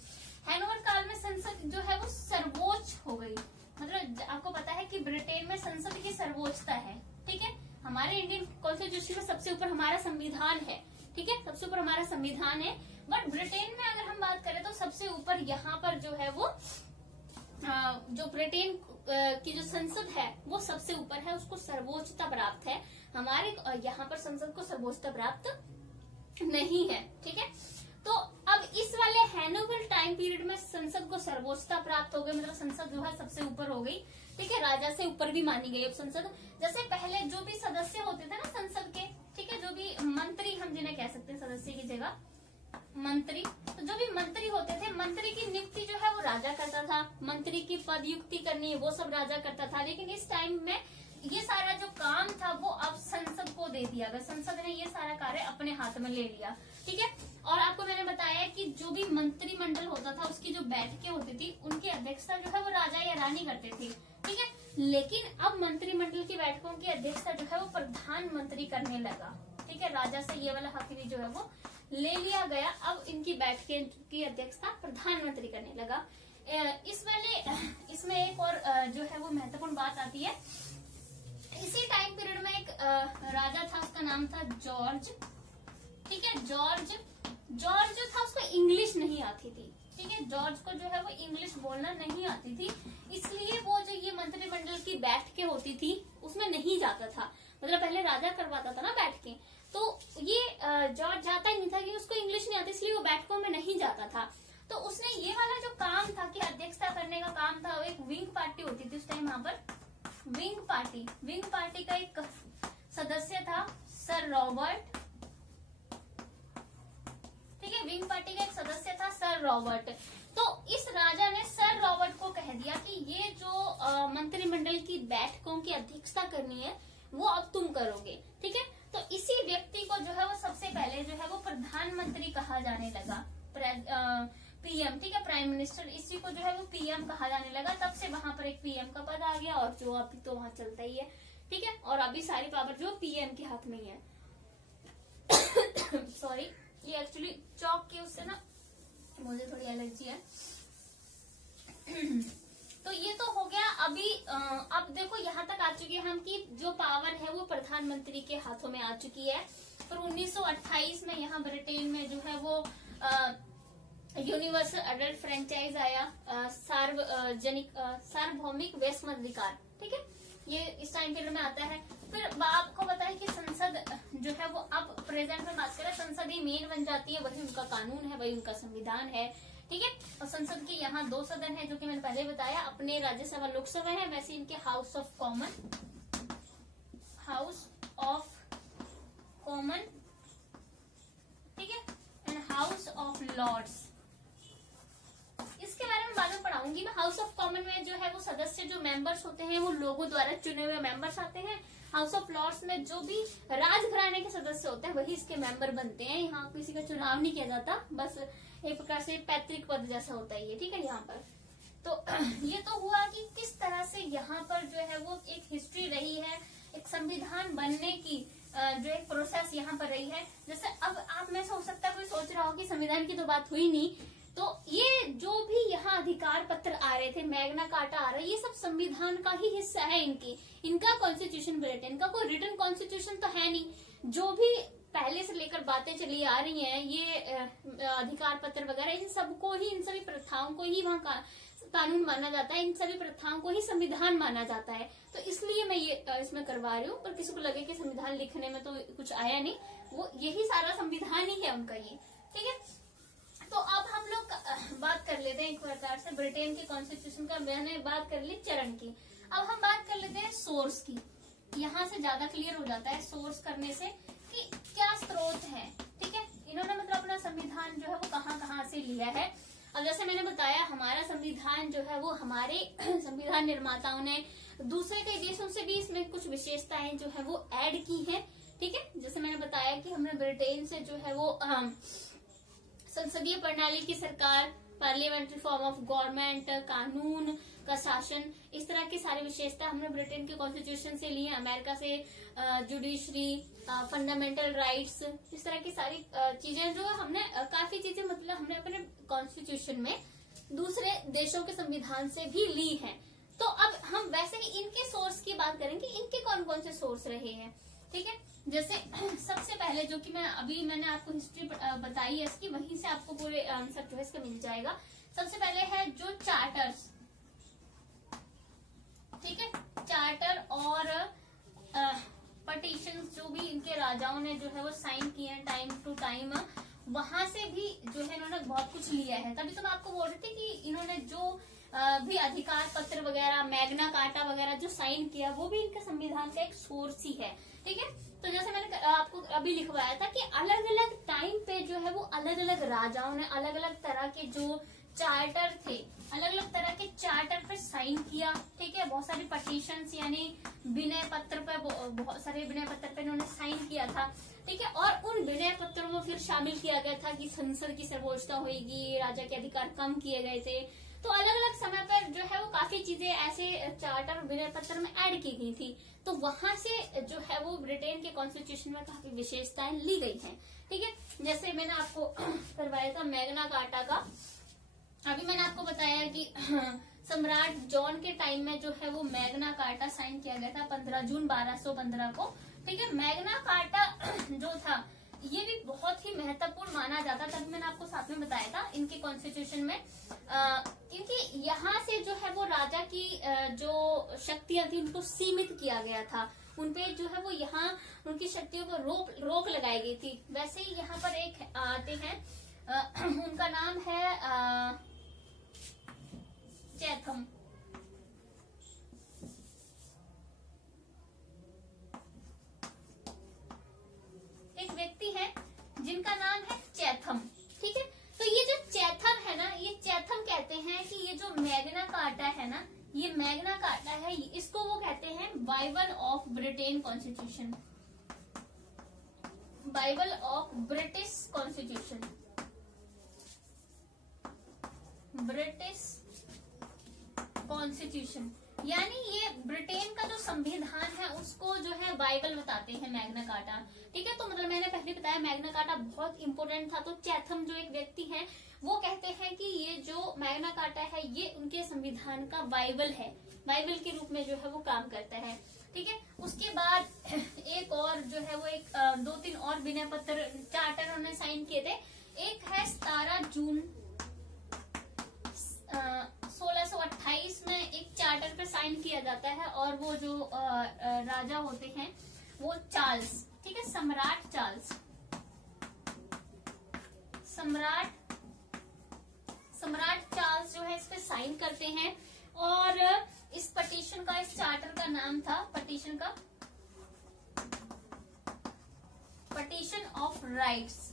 हैनोवर काल में संसद जो है वो सर्वोच्च हो गई। मतलब आपको पता है कि ब्रिटेन में संसद की सर्वोच्चता है, ठीक है। हमारे इंडियन कॉन्स्टिट्यूशन में सबसे ऊपर हमारा संविधान है, ठीक है, सबसे ऊपर हमारा संविधान है। बट ब्रिटेन में अगर हम बात करें तो सबसे ऊपर यहाँ पर जो है वो जो ब्रिटेन की जो संसद है वो सबसे ऊपर है, उसको सर्वोच्चता प्राप्त है। हमारे यहाँ पर संसद को सर्वोच्चता प्राप्त नहीं है, ठीक है। तो अब इस वाले हैनोवर टाइम पीरियड में संसद को सर्वोच्चता प्राप्त हो गई, मतलब संसद जो है सबसे ऊपर हो गई, ठीक है, राजा से ऊपर भी मानी गई अब संसद। जैसे पहले जो भी सदस्य होते थे ना संसद के, ठीक है, जो भी मंत्री, हम जिन्हें कह सकते हैं सदस्य की जगह मंत्री, तो जो भी मंत्री होते थे, मंत्री की नियुक्ति जो है वो राजा करता था, मंत्री की पदयुक्ति करनी है वो सब राजा करता था। लेकिन इस टाइम में ये सारा जो काम था वो अब संसद को दे दिया गया, संसद ने ये सारा कार्य अपने हाथ में ले लिया, ठीक है। और आपको मैंने बताया कि जो भी मंत्रिमंडल होता था उसकी जो बैठकें होती थी, उनकी अध्यक्षता जो है वो राजा या रानी करते थे, ठीक है। लेकिन अब मंत्रिमंडल की बैठकों की अध्यक्षता जो है वो प्रधानमंत्री करने लगा, ठीक है। राजा से ये वाला हक भी जो है वो ले लिया गया, अब इनकी बैठकें की अध्यक्षता प्रधानमंत्री करने लगा। इसमें एक और जो है वो महत्वपूर्ण बात आती है। इसी टाइम पीरियड में एक राजा था, उसका नाम था जॉर्ज, ठीक है। जॉर्ज जो था उसको इंग्लिश नहीं आती थी, ठीक है। जॉर्ज को जो है वो इंग्लिश बोलना नहीं आती थी, इसलिए वो जो ये मंत्रिमंडल की बैठकें होती थी उसमें नहीं जाता था। मतलब पहले राजा करवाता था ना बैठकें, तो ये जॉर्ज जाता ही नहीं था कि उसको इंग्लिश नहीं आती, इसलिए वो बैठकों में नहीं जाता था। तो उसने ये वाला जो काम था कि अध्यक्षता करने का काम था, एक विंग पार्टी होती थी उस टाइम यहाँ पर, विंग पार्टी का एक सदस्य था सर रॉबर्ट, ठीक है। विंग पार्टी का एक सदस्य था सर रॉबर्ट। तो इस राजा ने सर रॉबर्ट को कह दिया कि ये जो मंत्रिमंडल की बैठकों की अध्यक्षता करनी है वो अब तुम करोगे, ठीक है। तो इसी व्यक्ति को जो है वो सबसे पहले जो है वो प्रधानमंत्री कहा जाने लगा, पीएम, ठीक है, प्राइम मिनिस्टर, इसी को जो है वो पीएम कहा जाने लगा। तब से वहां पर एक पीएम का पद आ गया, और जो अभी तो वहां चलता ही है, ठीक है। और अभी सारी पावर जो पीएम के हाथ में ही है सॉरी, ये एक्चुअली चौक के उससे ना मुझे थोड़ी एलर्जी है। तो ये तो हो गया। अभी अब देखो यहाँ तक आ चुके हैं हम कि जो पावर है वो प्रधानमंत्री के हाथों में आ चुकी है। फिर 1928 में यहाँ ब्रिटेन में जो है वो यूनिवर्सल अडल्ट फ्रेंचाइज आया, सार्वभौमिक वैश्विकाधिकार, ठीक है, ये इस टाइम पीरियड में आता है। फिर आपको पता है कि संसद जो है वो अब प्रेजेंट में बात करें, संसद ही मेन बन जाती है, वही उनका कानून है, वही उनका संविधान है, ठीक है। और संसद के यहाँ 2 सदन है, जो कि मैंने पहले बताया, अपने राज्यसभा लोकसभा है, वैसे इनके हाउस ऑफ कॉमन, ठीक है, एंड हाउस ऑफ लॉर्ड्स। इसके बारे में बाद में पढ़ाऊंगी मैं। हाउस ऑफ कॉमन में जो है वो सदस्य, जो मेंबर्स होते हैं वो लोगों द्वारा चुने हुए मेंबर्स आते हैं। हाउस ऑफ लॉर्ड्स में जो भी राजघराने के सदस्य होते हैं वही इसके मेंबर बनते हैं। यहाँ किसी का चुनाव नहीं किया जाता, बस एक प्रकार से पैतृक पद जैसा होता है ये, ठीक है। यहाँ पर तो ये तो हुआ कि किस तरह से यहाँ पर जो है वो एक हिस्ट्री रही है, एक संविधान बनने की जो एक प्रोसेस यहाँ पर रही है। जैसे अब आप में से हो सकता है कोई सोच रहा हो कि संविधान की तो बात हुई नहीं, तो ये जो भी यहाँ अधिकार पत्र आ रहे थे, मैग्ना कार्टा आ रहा है, ये सब संविधान का ही हिस्सा है। इनका कॉन्स्टिट्यूशन ब्रिटेन का कोई रिटन कॉन्स्टिट्यूशन तो है नहीं। जो भी पहले से लेकर बातें चली आ रही हैं, ये अधिकार पत्र वगैरह, इन सबको ही, इन सभी प्रथाओं को ही वहाँ का कानून माना जाता है, इन सभी प्रथाओं को ही संविधान माना जाता है। तो इसलिए मैं ये इसमें करवा रही हूँ। पर किसी को लगे कि संविधान लिखने में तो कुछ आया नहीं, वो यही सारा संविधान ही है उनका ये, ठीक है। तो अब हम लोग बात कर लेते हैं एक प्रकार से ब्रिटेन के कॉन्स्टिट्यूशन का। मैंने बात कर ली चरण की, अब हम बात कर लेते हैं सोर्स की। यहाँ से ज्यादा क्लियर हो जाता है सोर्स करने से कि क्या स्रोत है, ठीक है। इन्होंने मतलब अपना संविधान जो है वो कहाँ से लिया है। अब जैसे मैंने बताया, हमारा संविधान जो है वो हमारे संविधान निर्माताओं ने दूसरे कई देशों से भी इसमें कुछ विशेषताएं जो है वो ऐड की हैं, ठीक है। जैसे मैंने बताया कि हमने ब्रिटेन से जो है वो संसदीय प्रणाली की सरकार, पार्लियामेंट्री फॉर्म ऑफ गवर्नमेंट, कानून का शासन, इस तरह की सारी विशेषता हमने ब्रिटेन के कॉन्स्टिट्यूशन से ली है। अमेरिका से जुडिशरी, फंडामेंटल राइट्स, इस तरह की सारी चीजें जो हमने काफी चीजें मतलब हमने अपने कॉन्स्टिट्यूशन में दूसरे देशों के संविधान से भी ली है। तो अब हम वैसे ही इनके सोर्स की बात करेंगे, इनके कौन कौन से सोर्स रहे हैं, ठीक है। जैसे सबसे पहले जो कि मैंने आपको हिस्ट्री बताई है इसकी, वहीं से आपको पूरे आंसर जो है इसका मिल जाएगा। सबसे पहले है जो चार्टर्स, ठीक है, चार्टर और पटिशन जो भी इनके राजाओं ने जो है वो साइन किए हैं टाइम टू टाइम, वहां से भी जो है इन्होंने बहुत कुछ लिया है। तभी तो मैं आपको बोल रही थी कि इन्होंने जो भी अधिकार पत्र वगैरह, मैग्ना कार्टा वगैरह जो साइन किया, वो भी इनके संविधान का एक सोर्स ही है, ठीक है। तो जैसे मैंने आपको अभी लिखवाया था कि अलग अलग टाइम पे जो है वो अलग अलग राजाओं ने अलग अलग तरह के जो चार्टर थे, अलग अलग तरह के चार्टर पे साइन किया, ठीक है। बहुत सारी पटिशंस यानी विनय पत्र पे, बहुत सारे विनय पत्र पे इन्होंने साइन किया था, ठीक है। और उन विनय पत्रों में फिर शामिल किया गया था कि संसद की सर्वोच्चता होगी, राजा के अधिकार कम किए गए थे। तो अलग अलग समय पर जो है वो काफी चीजें ऐसे चार्टर विनय पत्र में ऐड की गई थी। तो वहां से जो है वो ब्रिटेन के कॉन्स्टिट्यूशन में काफी विशेषताएं ली गई हैं, ठीक है। जैसे मैंने आपको करवाया था मैग्ना कार्टा का, अभी मैंने आपको बताया कि सम्राट जॉन के टाइम में जो है वो मैग्ना कार्टा साइन किया गया था 15 जून 1215 को, ठीक है। मैग्ना कार्टा जो था ये भी बहुत ही महत्वपूर्ण माना जाता था, मैंने आपको साथ में बताया था इनके कॉन्स्टिट्यूशन में, क्योंकि यहाँ से जो है वो राजा की जो शक्तियां थी उनको सीमित किया गया था, उनपे जो है वो यहाँ उनकी शक्तियों पर रोक लगाई गई थी। वैसे ही यहाँ पर एक आते हैं, उनका नाम है चैथम, एक व्यक्ति है जिनका नाम है चैथम, ठीक है। तो ये जो चैथम है ना, ये चैथम कहते हैं कि ये जो मैग्ना कार्टा है ना, ये मैग्ना कार्टा है, इसको वो कहते हैं Bible of Britain constitution, Bible of British constitution, British constitution, यानी ये ब्रिटेन का जो संविधान है उसको जो है बाइबल बताते हैं मैग्ना कार्टा। ठीक है, तो मतलब मैंने पहले बताया मैग्ना कार्टा बहुत इंपॉर्टेंट था। तो चैथम जो एक व्यक्ति है वो कहते हैं कि ये जो मैग्ना कार्टा है ये उनके संविधान का बाइबल है, बाइबल के रूप में जो है वो काम करता है। ठीक है, उसके बाद एक और जो है वो एक 2-3 और विनय पत्र चार्टर उन्होंने साइन किए थे। एक है 17 जून 1628 में एक चार्टर पे साइन किया जाता है, और वो जो राजा होते हैं वो चार्ल्स, ठीक है, सम्राट चार्ल्स, सम्राट चार्ल्स जो है इस पे साइन करते हैं। और इस पटिशन का, इस चार्टर का नाम था पटिशन ऑफ राइट्स।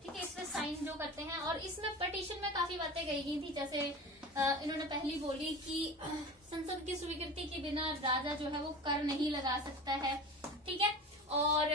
ठीक है, इसमें साइन जो करते हैं, और इसमें पटिशन में काफी बातें कही गई थी। जैसे इन्होंने पहली बोली कि संसद की स्वीकृति के बिना राजा जो है वो कर नहीं लगा सकता है। ठीक है, और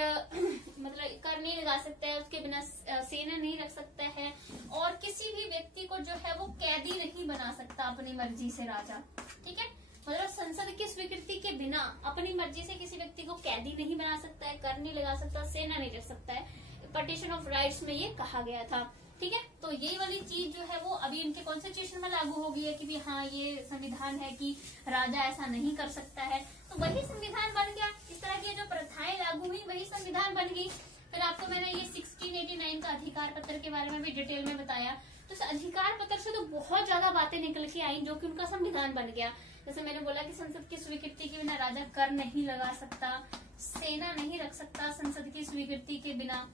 मतलब कर नहीं लगा सकता है, उसके बिना सेना नहीं रख सकता है, और किसी भी व्यक्ति को जो है वो कैदी नहीं बना सकता अपनी मर्जी से राजा। ठीक है, मतलब संसद की स्वीकृति के बिना अपनी मर्जी से किसी व्यक्ति को कैदी नहीं बना सकता है, कर नहीं लगा सकता, सेना नहीं रख सकता है। पटिशन ऑफ राइट्स में ये कहा गया था। ठीक है, तो ये वाली चीज जो है वो अभी इनके कॉन्स्टिट्यूशन में लागू हो गई है कि भी हाँ ये संविधान है कि राजा ऐसा नहीं कर सकता है। तो वही संविधान बन गया। इस तरह की जो प्रथाएं लागू हुई वही संविधान बन गई। फिर आपको मैंने ये 1689 का अधिकार पत्र के बारे में भी डिटेल में बताया। तो इस अधिकार पत्र से तो बहुत ज्यादा बातें निकल के आई जो कि उनका संविधान बन गया। जैसे मैंने बोला कि संसद की स्वीकृति के बिना राजा कर नहीं लगा सकता, सेना नहीं रख सकता संसद की स्वीकृति के बिना।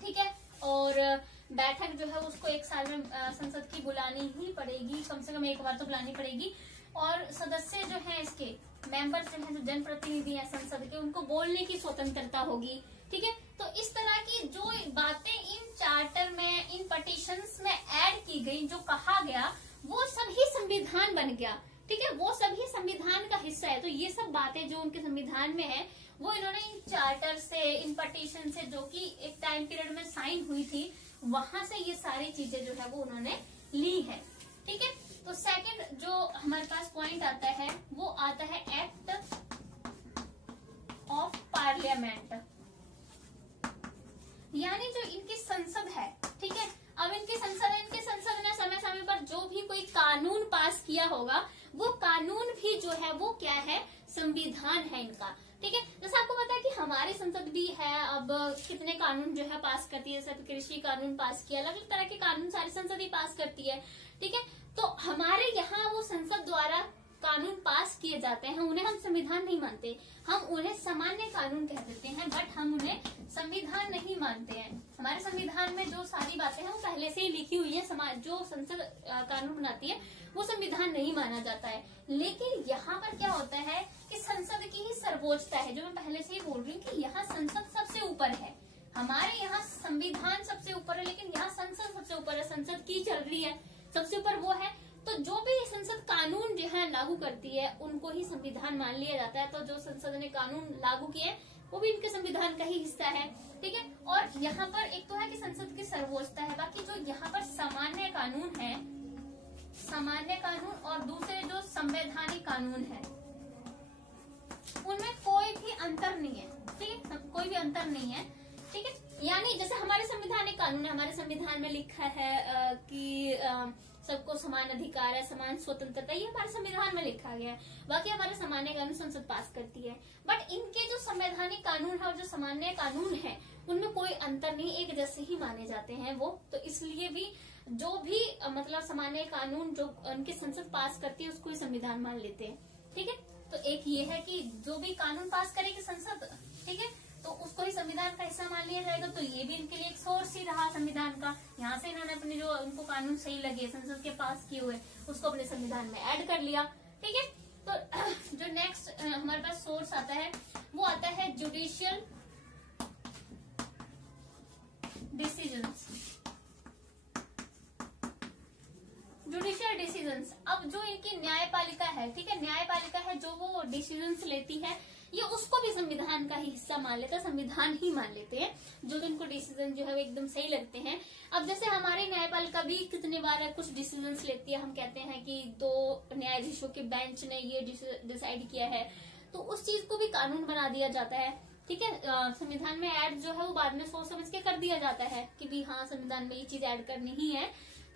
ठीक है, और बैठक जो है उसको 1 साल में संसद की बुलानी ही पड़ेगी, कम से कम एक बार तो बुलानी पड़ेगी। और सदस्य जो है इसके मेंबर्स जो है, जो जनप्रतिनिधि है संसद के, उनको बोलने की स्वतंत्रता होगी। ठीक है, तो इस तरह की जो बातें इन चार्टर में, इन पटिशंस में ऐड की गई, जो कहा गया वो सभी संविधान बन गया। ठीक है, वो सभी संविधान का हिस्सा है। तो ये सब बातें जो उनके संविधान में है वो इन्होंने इन चार्टर से, इन पटिशन से, जो कि एक टाइम पीरियड में साइन हुई थी, वहां से ये सारी चीजें जो है वो उन्होंने ली है। ठीक है, तो सेकंड जो हमारे पास पॉइंट आता है वो आता है एक्ट ऑफ पार्लियामेंट, यानी जो इनकी संसद है। ठीक है, अब इनकी संसद ने समय समय पर जो भी कोई कानून पास किया होगा वो कानून भी जो है वो क्या है, संविधान है इनका। ठीक है, जैसे आपको पता है कि हमारी संसद भी है, अब कितने कानून जो है पास करती है। जैसे कृषि कानून पास किया, अलग अलग तरह के कानून सारी संसद ही पास करती है। ठीक है, तो हमारे यहाँ वो संसद द्वारा कानून पास किए जाते हैं, उन्हें हम संविधान नहीं मानते, हम उन्हें सामान्य कानून कह देते हैं, बट हम उन्हें संविधान नहीं मानते हैं। हमारे संविधान में जो सारी बातें हैं वो पहले से ही लिखी हुई है। समाज जो संसद कानून बनाती है वो संविधान नहीं माना जाता है। लेकिन यहाँ पर क्या होता है कि संसद की ही सर्वोच्चता है, जो मैं पहले से ही बोल रही हूँ कि यहाँ संसद सबसे ऊपर है। हमारे यहाँ संविधान सबसे ऊपर है, लेकिन यहाँ संसद सबसे ऊपर है, संसद की चल रही है, सबसे ऊपर वो है। तो जो भी संसद कानून जो है लागू करती है उनको ही संविधान मान लिया जाता है। तो जो संसद ने कानून लागू किए वो भी इनके संविधान का ही हिस्सा है। ठीक है, और यहाँ पर एक तो है कि संसद की सर्वोच्चता है, बाकी जो यहाँ पर सामान्य कानून है, सामान्य कानून और दूसरे जो संवैधानिक कानून है, उनमें कोई भी अंतर नहीं है। ठीक है, कोई भी अंतर नहीं है। ठीक है, यानी जैसे हमारे संवैधानिक कानून है, हमारे संविधान में लिखा है कि सबको समान अधिकार है, समान स्वतंत्रता, ये हमारे संविधान में लिखा गया है। बाकी हमारे सामान्य कानून संसद पास करती है। बट इनके जो संवैधानिक कानून है और जो सामान्य कानून है उनमें कोई अंतर नहीं, एक जैसे ही माने जाते हैं वो। तो इसलिए भी जो भी मतलब सामान्य कानून जो उनकी संसद पास करती है उसको ही संविधान मान लेते हैं। ठीक है, तो एक ये है कि जो भी कानून पास करेगी संसद, ठीक है, तो उसको ही संविधान का हिस्सा मान लिया जाएगा। तो ये भी इनके लिए एक सोर्स ही रहा संविधान का। यहाँ से इन्होंने अपने जो उनको कानून सही लगे संसद के पास किए हुए उसको अपने संविधान में ऐड कर लिया। ठीक है, तो जो नेक्स्ट हमारे पास सोर्स आता है वो आता है जुडिशियल डिसीजंस। जुडिशियल डिसीजंस, अब जो इनकी न्यायपालिका है, ठीक है, न्यायपालिका है जो वो डिसीजंस लेती है, ये उसको भी संविधान का ही हिस्सा मान लेता है, संविधान ही मान लेते हैं। जो इनको डिसीजन जो है वो एकदम सही लगते हैं। अब जैसे हमारी न्यायपालिका भी कितने बार कुछ डिसीजंस लेती है, हम कहते हैं कि 2 न्यायाधीशों के बेंच ने ये डिसाइड किया है, तो उस चीज को भी कानून बना दिया जाता है। ठीक है, संविधान में ऐड जो है वो बाद में सोच समझ के कर दिया जाता है कि भी हाँ संविधान में ये चीज ऐड करनी ही है।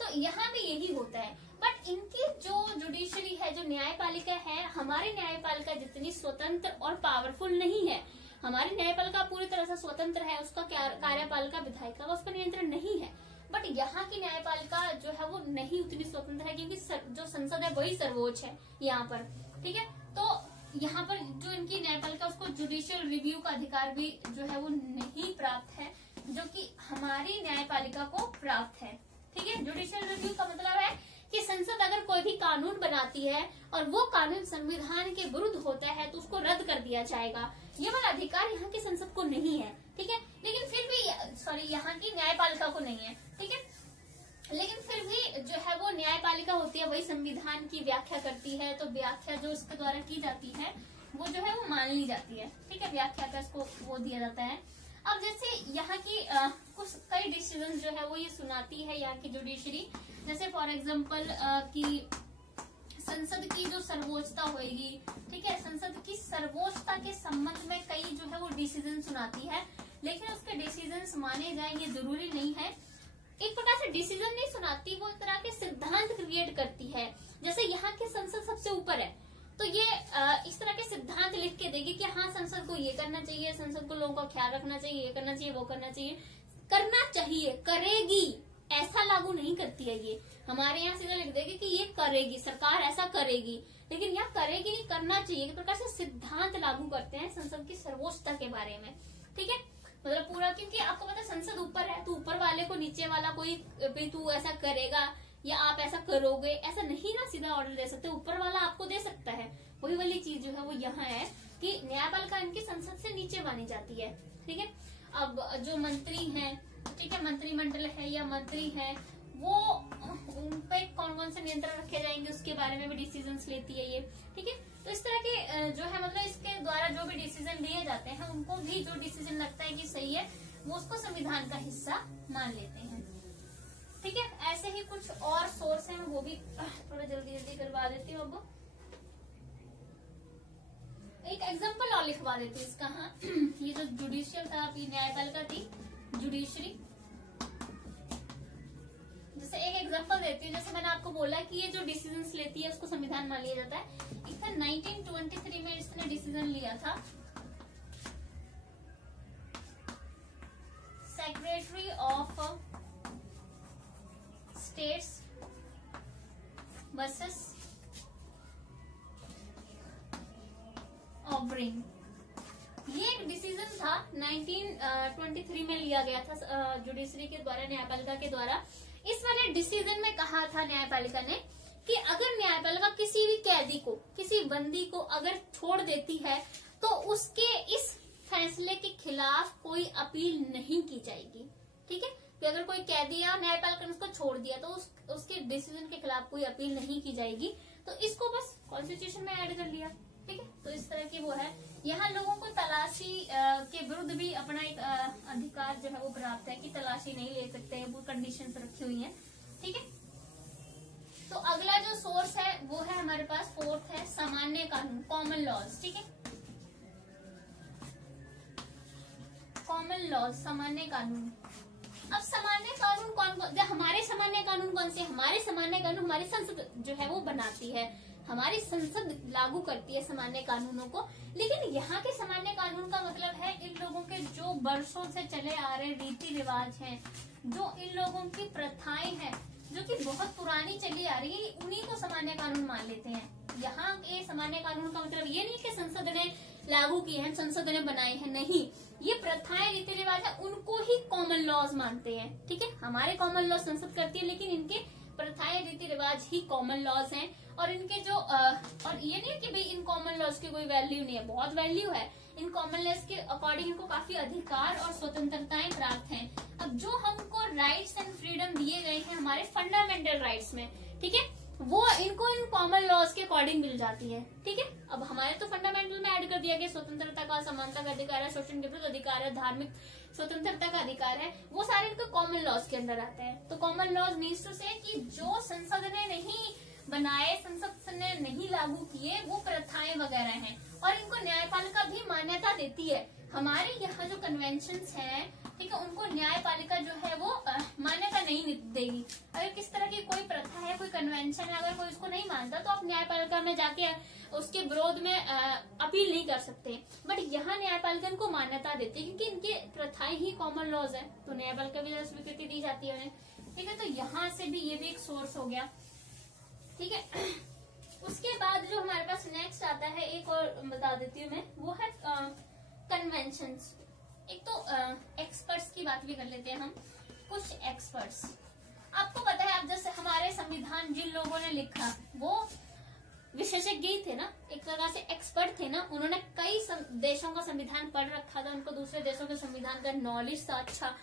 तो यहाँ भी यही होता है। बट इनकी जो जुडिशरी है, जो न्यायपालिका है, हमारी न्यायपालिका जितनी स्वतंत्र और पावरफुल नहीं है। हमारी न्यायपालिका पूरी तरह से स्वतंत्र है, उसका कार्यपालिका विधायिका का उस पर नियंत्रण नहीं है। बट यहाँ की न्यायपालिका जो है वो नहीं उतनी स्वतंत्र है, क्योंकि जो संसद है वही सर्वोच्च है यहाँ पर। ठीक है, तो यहाँ पर जो इनकी न्यायपालिका उसको जुडिशियल रिव्यू का अधिकार भी जो है वो नहीं प्राप्त है, जो कि हमारी न्यायपालिका को प्राप्त है। ठीक है, जुडिशियल रिव्यू का मतलब है कि संसद अगर कोई भी कानून बनाती है और वो कानून संविधान के विरुद्ध होता है तो उसको रद्द कर दिया जाएगा। ये वाला अधिकार यहाँ की संसद को नहीं है। ठीक है, लेकिन फिर भी यहाँ की न्यायपालिका को नहीं है। ठीक है, लेकिन फिर भी जो है वो न्यायपालिका होती है, वही संविधान की व्याख्या करती है। तो व्याख्या जो इसके द्वारा की जाती है वो जो है वो मान ली जाती है। ठीक है, व्याख्या का इसको वो दिया जाता है। अब जैसे यहाँ की कुछ कई डिसीजन जो है वो ये सुनाती है यहाँ की जुडिशरी। जैसे फॉर एग्जाम्पल कि संसद की जो सर्वोच्चता होगी, ठीक है, संसद की सर्वोच्चता के संबंध में कई जो है वो डिसीजन सुनाती है, लेकिन उसके डिसीजन माने जाएंगे जरूरी नहीं है। एक प्रकार से डिसीजन नहीं सुनाती, वो एक तरह के सिद्धांत क्रिएट करती है। जैसे यहाँ की संसद सबसे ऊपर है, तो ये इस तरह के सिद्धांत लिख के देगी कि हाँ संसद को ये करना चाहिए, संसद को लोगों का ख्याल रखना चाहिए, ये करना चाहिए, वो करना चाहिए, करेगी, ऐसा लागू नहीं करती है ये। हमारे यहाँ सीधा लिख देगी कि ये करेगी, सरकार ऐसा करेगी, लेकिन यहाँ करेगी नहीं, करना चाहिए। एक प्रकार से सिद्धांत लागू करते हैं संसद की सर्वोच्चता के बारे में। ठीक है, मतलब पूरा, क्योंकि आपको पता है संसद ऊपर है, तो ऊपर वाले को नीचे वाला कोई तू ऐसा करेगा या आप ऐसा करोगे, ऐसा नहीं ना सीधा ऑर्डर दे सकते, ऊपर वाला आपको दे सकता है। वही वाली चीज जो है वो यहाँ है कि न्यायपालिका इनकी संसद से नीचे मानी जाती है। ठीक है, अब जो मंत्री हैं, ठीक है, मंत्रिमंडल है या मंत्री हैं, वो उन पे कौन कौन से नियंत्रण रखे जाएंगे उसके बारे में भी डिसीजन लेती है ये। ठीक है, तो इस तरह के जो है मतलब इसके द्वारा जो भी डिसीजन लिए जाते हैं उनको भी जो डिसीजन लगता है कि सही है वो उसको संविधान का हिस्सा मान लेते हैं। ठीक है, ऐसे ही कुछ और सोर्स हैं, वो भी थोड़ा जल्दी करवा देती हूँ। अब एक एग्जांपल और लिखवा देती हूँ इसका। हाँ, ये जो जुडिशियल था, अभी न्यायपालिका थी जुडिशरी, जैसे एक एग्जांपल देती हूँ। जैसे मैंने आपको बोला कि ये जो डिसीजंस लेती है उसको संविधान मान लिया जाता है। एक था 1923 में इसने डिसीजन लिया था, सेक्रेटरी ऑफ स्टेट्स वर्सेस ऑबरिंग। ये एक डिसीजन था 1923 में लिया गया था जुडिशरी के द्वारा, न्यायपालिका के द्वारा। इस वाले डिसीजन में कहा था न्यायपालिका ने कि अगर न्यायपालिका किसी भी कैदी को, किसी बंदी को अगर छोड़ देती है तो उसके इस फैसले के खिलाफ कोई अपील नहीं की जाएगी। ठीक है, कि अगर कोई कैदी या न्यायपालिका ने उसको छोड़ दिया तो उसके डिसीजन के खिलाफ कोई अपील नहीं की जाएगी। तो इसको बस कॉन्स्टिट्यूशन में ऐड कर लिया। ठीक है, तो इस तरह की वो है। यहाँ लोगों को तलाशी के विरुद्ध भी अपना एक अधिकार जो है वो प्राप्त है कि तलाशी नहीं ले सकते हैं, वो कंडीशंस रखी हुई हैं। ठीक है, तो अगला जो सोर्स है वो है हमारे पास, फोर्थ है सामान्य कानून, कॉमन लॉज। ठीक है, कॉमन लॉज, सामान्य कानून। अब सामान्य कानून कौन हमारे सामान्य कानून कौन से? हमारे सामान्य कानून हमारी संसद जो है वो बनाती है, हमारी संसद लागू करती है सामान्य कानूनों को। लेकिन यहाँ के सामान्य कानून का मतलब है इन लोगों के जो वर्षों से चले आ रहे रीति रिवाज हैं, जो इन लोगों की प्रथाएं हैं जो कि बहुत पुरानी चली आ रही है, उन्हीं को सामान्य कानून मान लेते हैं। यहाँ के सामान्य कानून का मतलब ये नहीं कि संसद ने लागू किए हैं, संसद ने बनाए हैं, नहीं, ये प्रथाएं रीति रिवाज है उनको ही कॉमन लॉज मानते हैं। ठीक है, हमारे कॉमन लॉज संसद करती है, लेकिन इनके प्रथाएं रीति रिवाज ही कॉमन लॉज हैं। और इनके जो और ये नहीं कि भाई इन कॉमन लॉज की कोई वैल्यू नहीं है, बहुत वैल्यू है। इन कॉमन लॉज के अकॉर्डिंग इनको काफी अधिकार और स्वतंत्रताएं प्राप्त हैं। अब जो हमको राइट्स एंड फ्रीडम दिए गए हैं हमारे फंडामेंटल राइट्स में, ठीक है, वो इनको इन कॉमन लॉज के अकॉर्डिंग मिल जाती है। ठीक है, अब हमारे तो फंडामेंटल में ऐड कर दिया गया स्वतंत्रता का, समानता का अधिकार है, शोषण के विरुद्ध अधिकार है, धार्मिक स्वतंत्रता का अधिकार है, वो सारे इनको कॉमन लॉज के अंदर आते हैं। तो कॉमन लॉज मीन्स टू से कि जो संसद ने नहीं बनाए, संसद ने नहीं लागू किए, वो प्रथाएं वगैरह हैं और इनको न्यायपालिका भी मान्यता देती है। हमारे यहाँ जो कन्वेंशंस हैं, ठीक है, उनको न्यायपालिका जो है वो मान्यता नहीं देगी। अगर किस तरह की कोई प्रथा है, कोई कन्वेंशन है, अगर कोई उसको नहीं मानता तो आप न्यायपालिका में जाके उसके विरोध में अपील नहीं कर सकते। बट यहाँ न्यायपालिका इनको मान्यता देती है क्योंकि इनके प्रथाएं ही कॉमन लॉज है, तो न्यायपालिका भी स्वीकृति दी जाती है उन्हें। ठीक है, तो यहाँ से भी ये भी एक सोर्स हो गया। ठीक है, उसके बाद जो हमारे पास नेक्स्ट आता है, एक और बता देती हूँ मैं, वो है कन्वेंशंस। एक तो एक्सपर्ट्स की बात भी कर लेते हैं हम। कुछ एक्सपर्ट्स, आपको पता है, अब जैसे हमारे संविधान जिन लोगों ने लिखा वो विशेषज्ञ ही थे ना, एक प्रकार से एक्सपर्ट थे ना। उन्होंने कई देशों का संविधान पढ़ रखा था, उनको दूसरे देशों के संविधान का नॉलेज था अच्छा,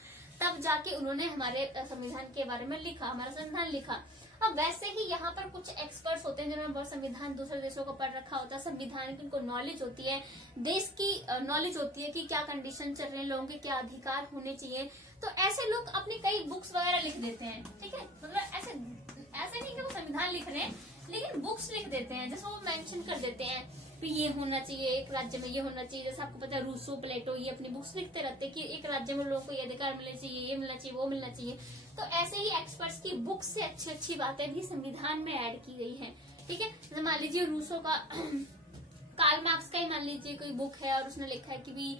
तब जाके उन्होंने हमारे संविधान के बारे में लिखा, हमारा संविधान लिखा। अब वैसे ही यहाँ पर कुछ एक्सपर्ट्स होते हैं जिन्होंने संविधान दूसरे देशों को पढ़ रखा होता है, संविधान की उनको नॉलेज होती है, देश की नॉलेज होती है कि क्या कंडीशन चल रहे हैं, लोगों के क्या अधिकार होने चाहिए। तो ऐसे लोग अपनी कई बुक्स वगैरह लिख देते हैं। ठीक है, मतलब ऐसे नहीं कि वो संविधान लिख रहे हैं, लेकिन बुक्स लिख देते हैं, जैसे वो मेंशन कर देते हैं कि ये होना चाहिए, एक राज्य में ये होना चाहिए। जैसे आपको पता है रूसो, प्लेटो, ये अपनी बुक्स लिखते रहते हैं कि एक राज्य में लोगों को ये अधिकार मिलना चाहिए, ये मिलना चाहिए, वो मिलना चाहिए। तो ऐसे ही एक्सपर्ट्स की बुक्स से अच्छी अच्छी बातें भी संविधान में ऐड की गई है। ठीक है, जैसे मान लीजिए रूसो का कार्ल मार्क्स का ही मान लीजिए कोई बुक है और उसने लिखा है कि भी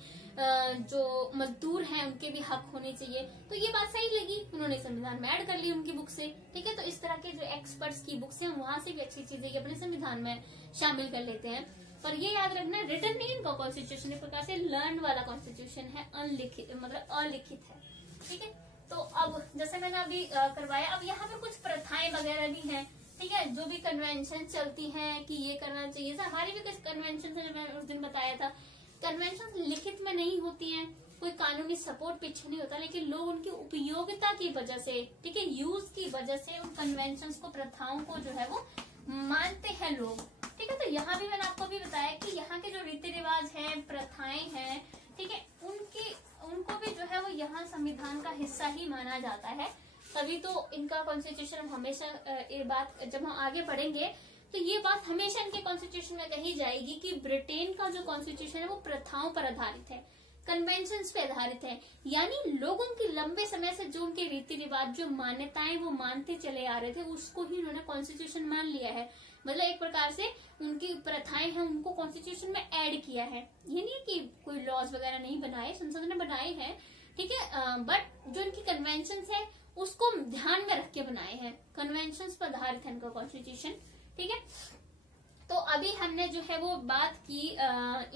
जो मजदूर हैं उनके भी हक होने चाहिए, तो ये बात सही लगी, उन्होंने संविधान में ऐड कर ली उनकी बुक से। ठीक है, तो इस तरह के जो एक्सपर्ट्स की बुक्स हैं वहां से भी अच्छी चीजें अपने संविधान में शामिल कर लेते हैं। पर ये याद रखना, रिटन नहीं इनका कॉन्स्टिट्यूशन, एक प्रकार से लर्न वाला कॉन्स्टिट्यूशन है, अनलिखित, मतलब अलिखित है। ठीक है, तो अब जैसे मैंने अभी करवाया, अब यहाँ पर कुछ प्रथाएं वगैरह भी हैं। ठीक है, जो भी कन्वेंशन चलती हैं कि ये करना चाहिए, हमारी भी कुछ कन्वेंशन है, जो मैंने उस दिन बताया था। कन्वेंशन लिखित में नहीं होती हैं, कोई कानूनी सपोर्ट पीछे नहीं होता, लेकिन लोग उनकी उपयोगिता की वजह से, ठीक है, यूज की वजह से उन कन्वेंशन को, प्रथाओं को जो है वो मानते हैं लोग। ठीक है, तो यहाँ भी मैंने आपको भी बताया कि यहाँ के जो रीति रिवाज हैं, प्रथाएं हैं, ठीक है, उनको भी जो है वो यहाँ संविधान का हिस्सा ही माना जाता है। तभी तो इनका कॉन्स्टिट्यूशन हमेशा, ये बात जब हम आगे बढ़ेंगे तो ये बात हमेशा इनके कॉन्स्टिट्यूशन में कही जाएगी कि ब्रिटेन का जो कॉन्स्टिट्यूशन है वो प्रथाओं पर आधारित है, कन्वेंशंस पे आधारित है। यानी लोग उनके लंबे समय से जो उनके रीति रिवाज, जो मान्यताएं वो मानते चले आ रहे थे, उसको ही उन्होंने कॉन्स्टिट्यूशन मान लिया है। मतलब एक प्रकार से उनकी प्रथाएं हैं, उनको कॉन्स्टिट्यूशन में ऐड किया है। ये नहीं कि कोई लॉज वगैरह नहीं बनाए, संसद ने बनाए हैं, ठीक है, बट जो इनकी कन्वेंशंस है उसको ध्यान में रख के बनाए हैं, कन्वेंशंस पर आधारित है इनका कॉन्स्टिट्यूशन। ठीक है, तो अभी हमने जो है वो बात की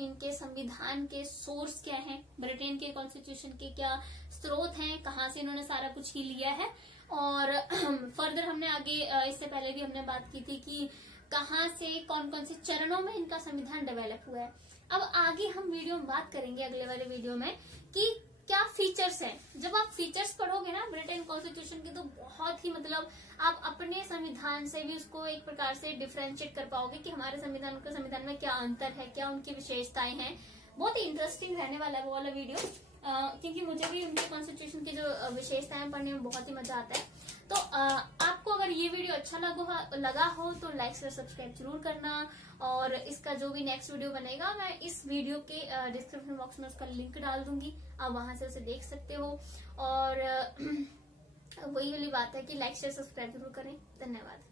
इनके संविधान के सोर्स क्या हैं, ब्रिटेन के कॉन्स्टिट्यूशन के क्या स्रोत हैं, कहाँ से इन्होंने सारा कुछ ही लिया है। और फर्दर हमने आगे इससे पहले भी हमने बात की थी कि कहाँ से कौन कौन से चरणों में इनका संविधान डेवलप हुआ है। अब आगे हम वीडियो में बात करेंगे, अगले वाले वीडियो में, कि क्या फीचर्स हैं। जब आप फीचर्स पढ़ोगे ना ब्रिटेन कॉन्स्टिट्यूशन के, तो बहुत ही मतलब आप अपने संविधान से भी उसको एक प्रकार से डिफरेंशिएट कर पाओगे कि हमारे संविधान और संविधान में क्या अंतर है, क्या उनकी विशेषताएं हैं। बहुत ही इंटरेस्टिंग रहने वाला है वो वाला वीडियो, क्योंकि मुझे भी उनके कॉन्स्टिट्यूशन की जो विशेषताएं पढ़ने में बहुत ही मजा आता है। तो आपको अगर ये वीडियो अच्छा लगा हो तो लाइक शेयर सब्सक्राइब जरूर करना। और इसका जो भी नेक्स्ट वीडियो बनेगा, मैं इस वीडियो के डिस्क्रिप्शन बॉक्स में उसका लिंक डाल दूंगी, आप वहां से उसे देख सकते हो। और वही वाली बात है कि लाइक शेयर सब्सक्राइब जरूर करें। धन्यवाद।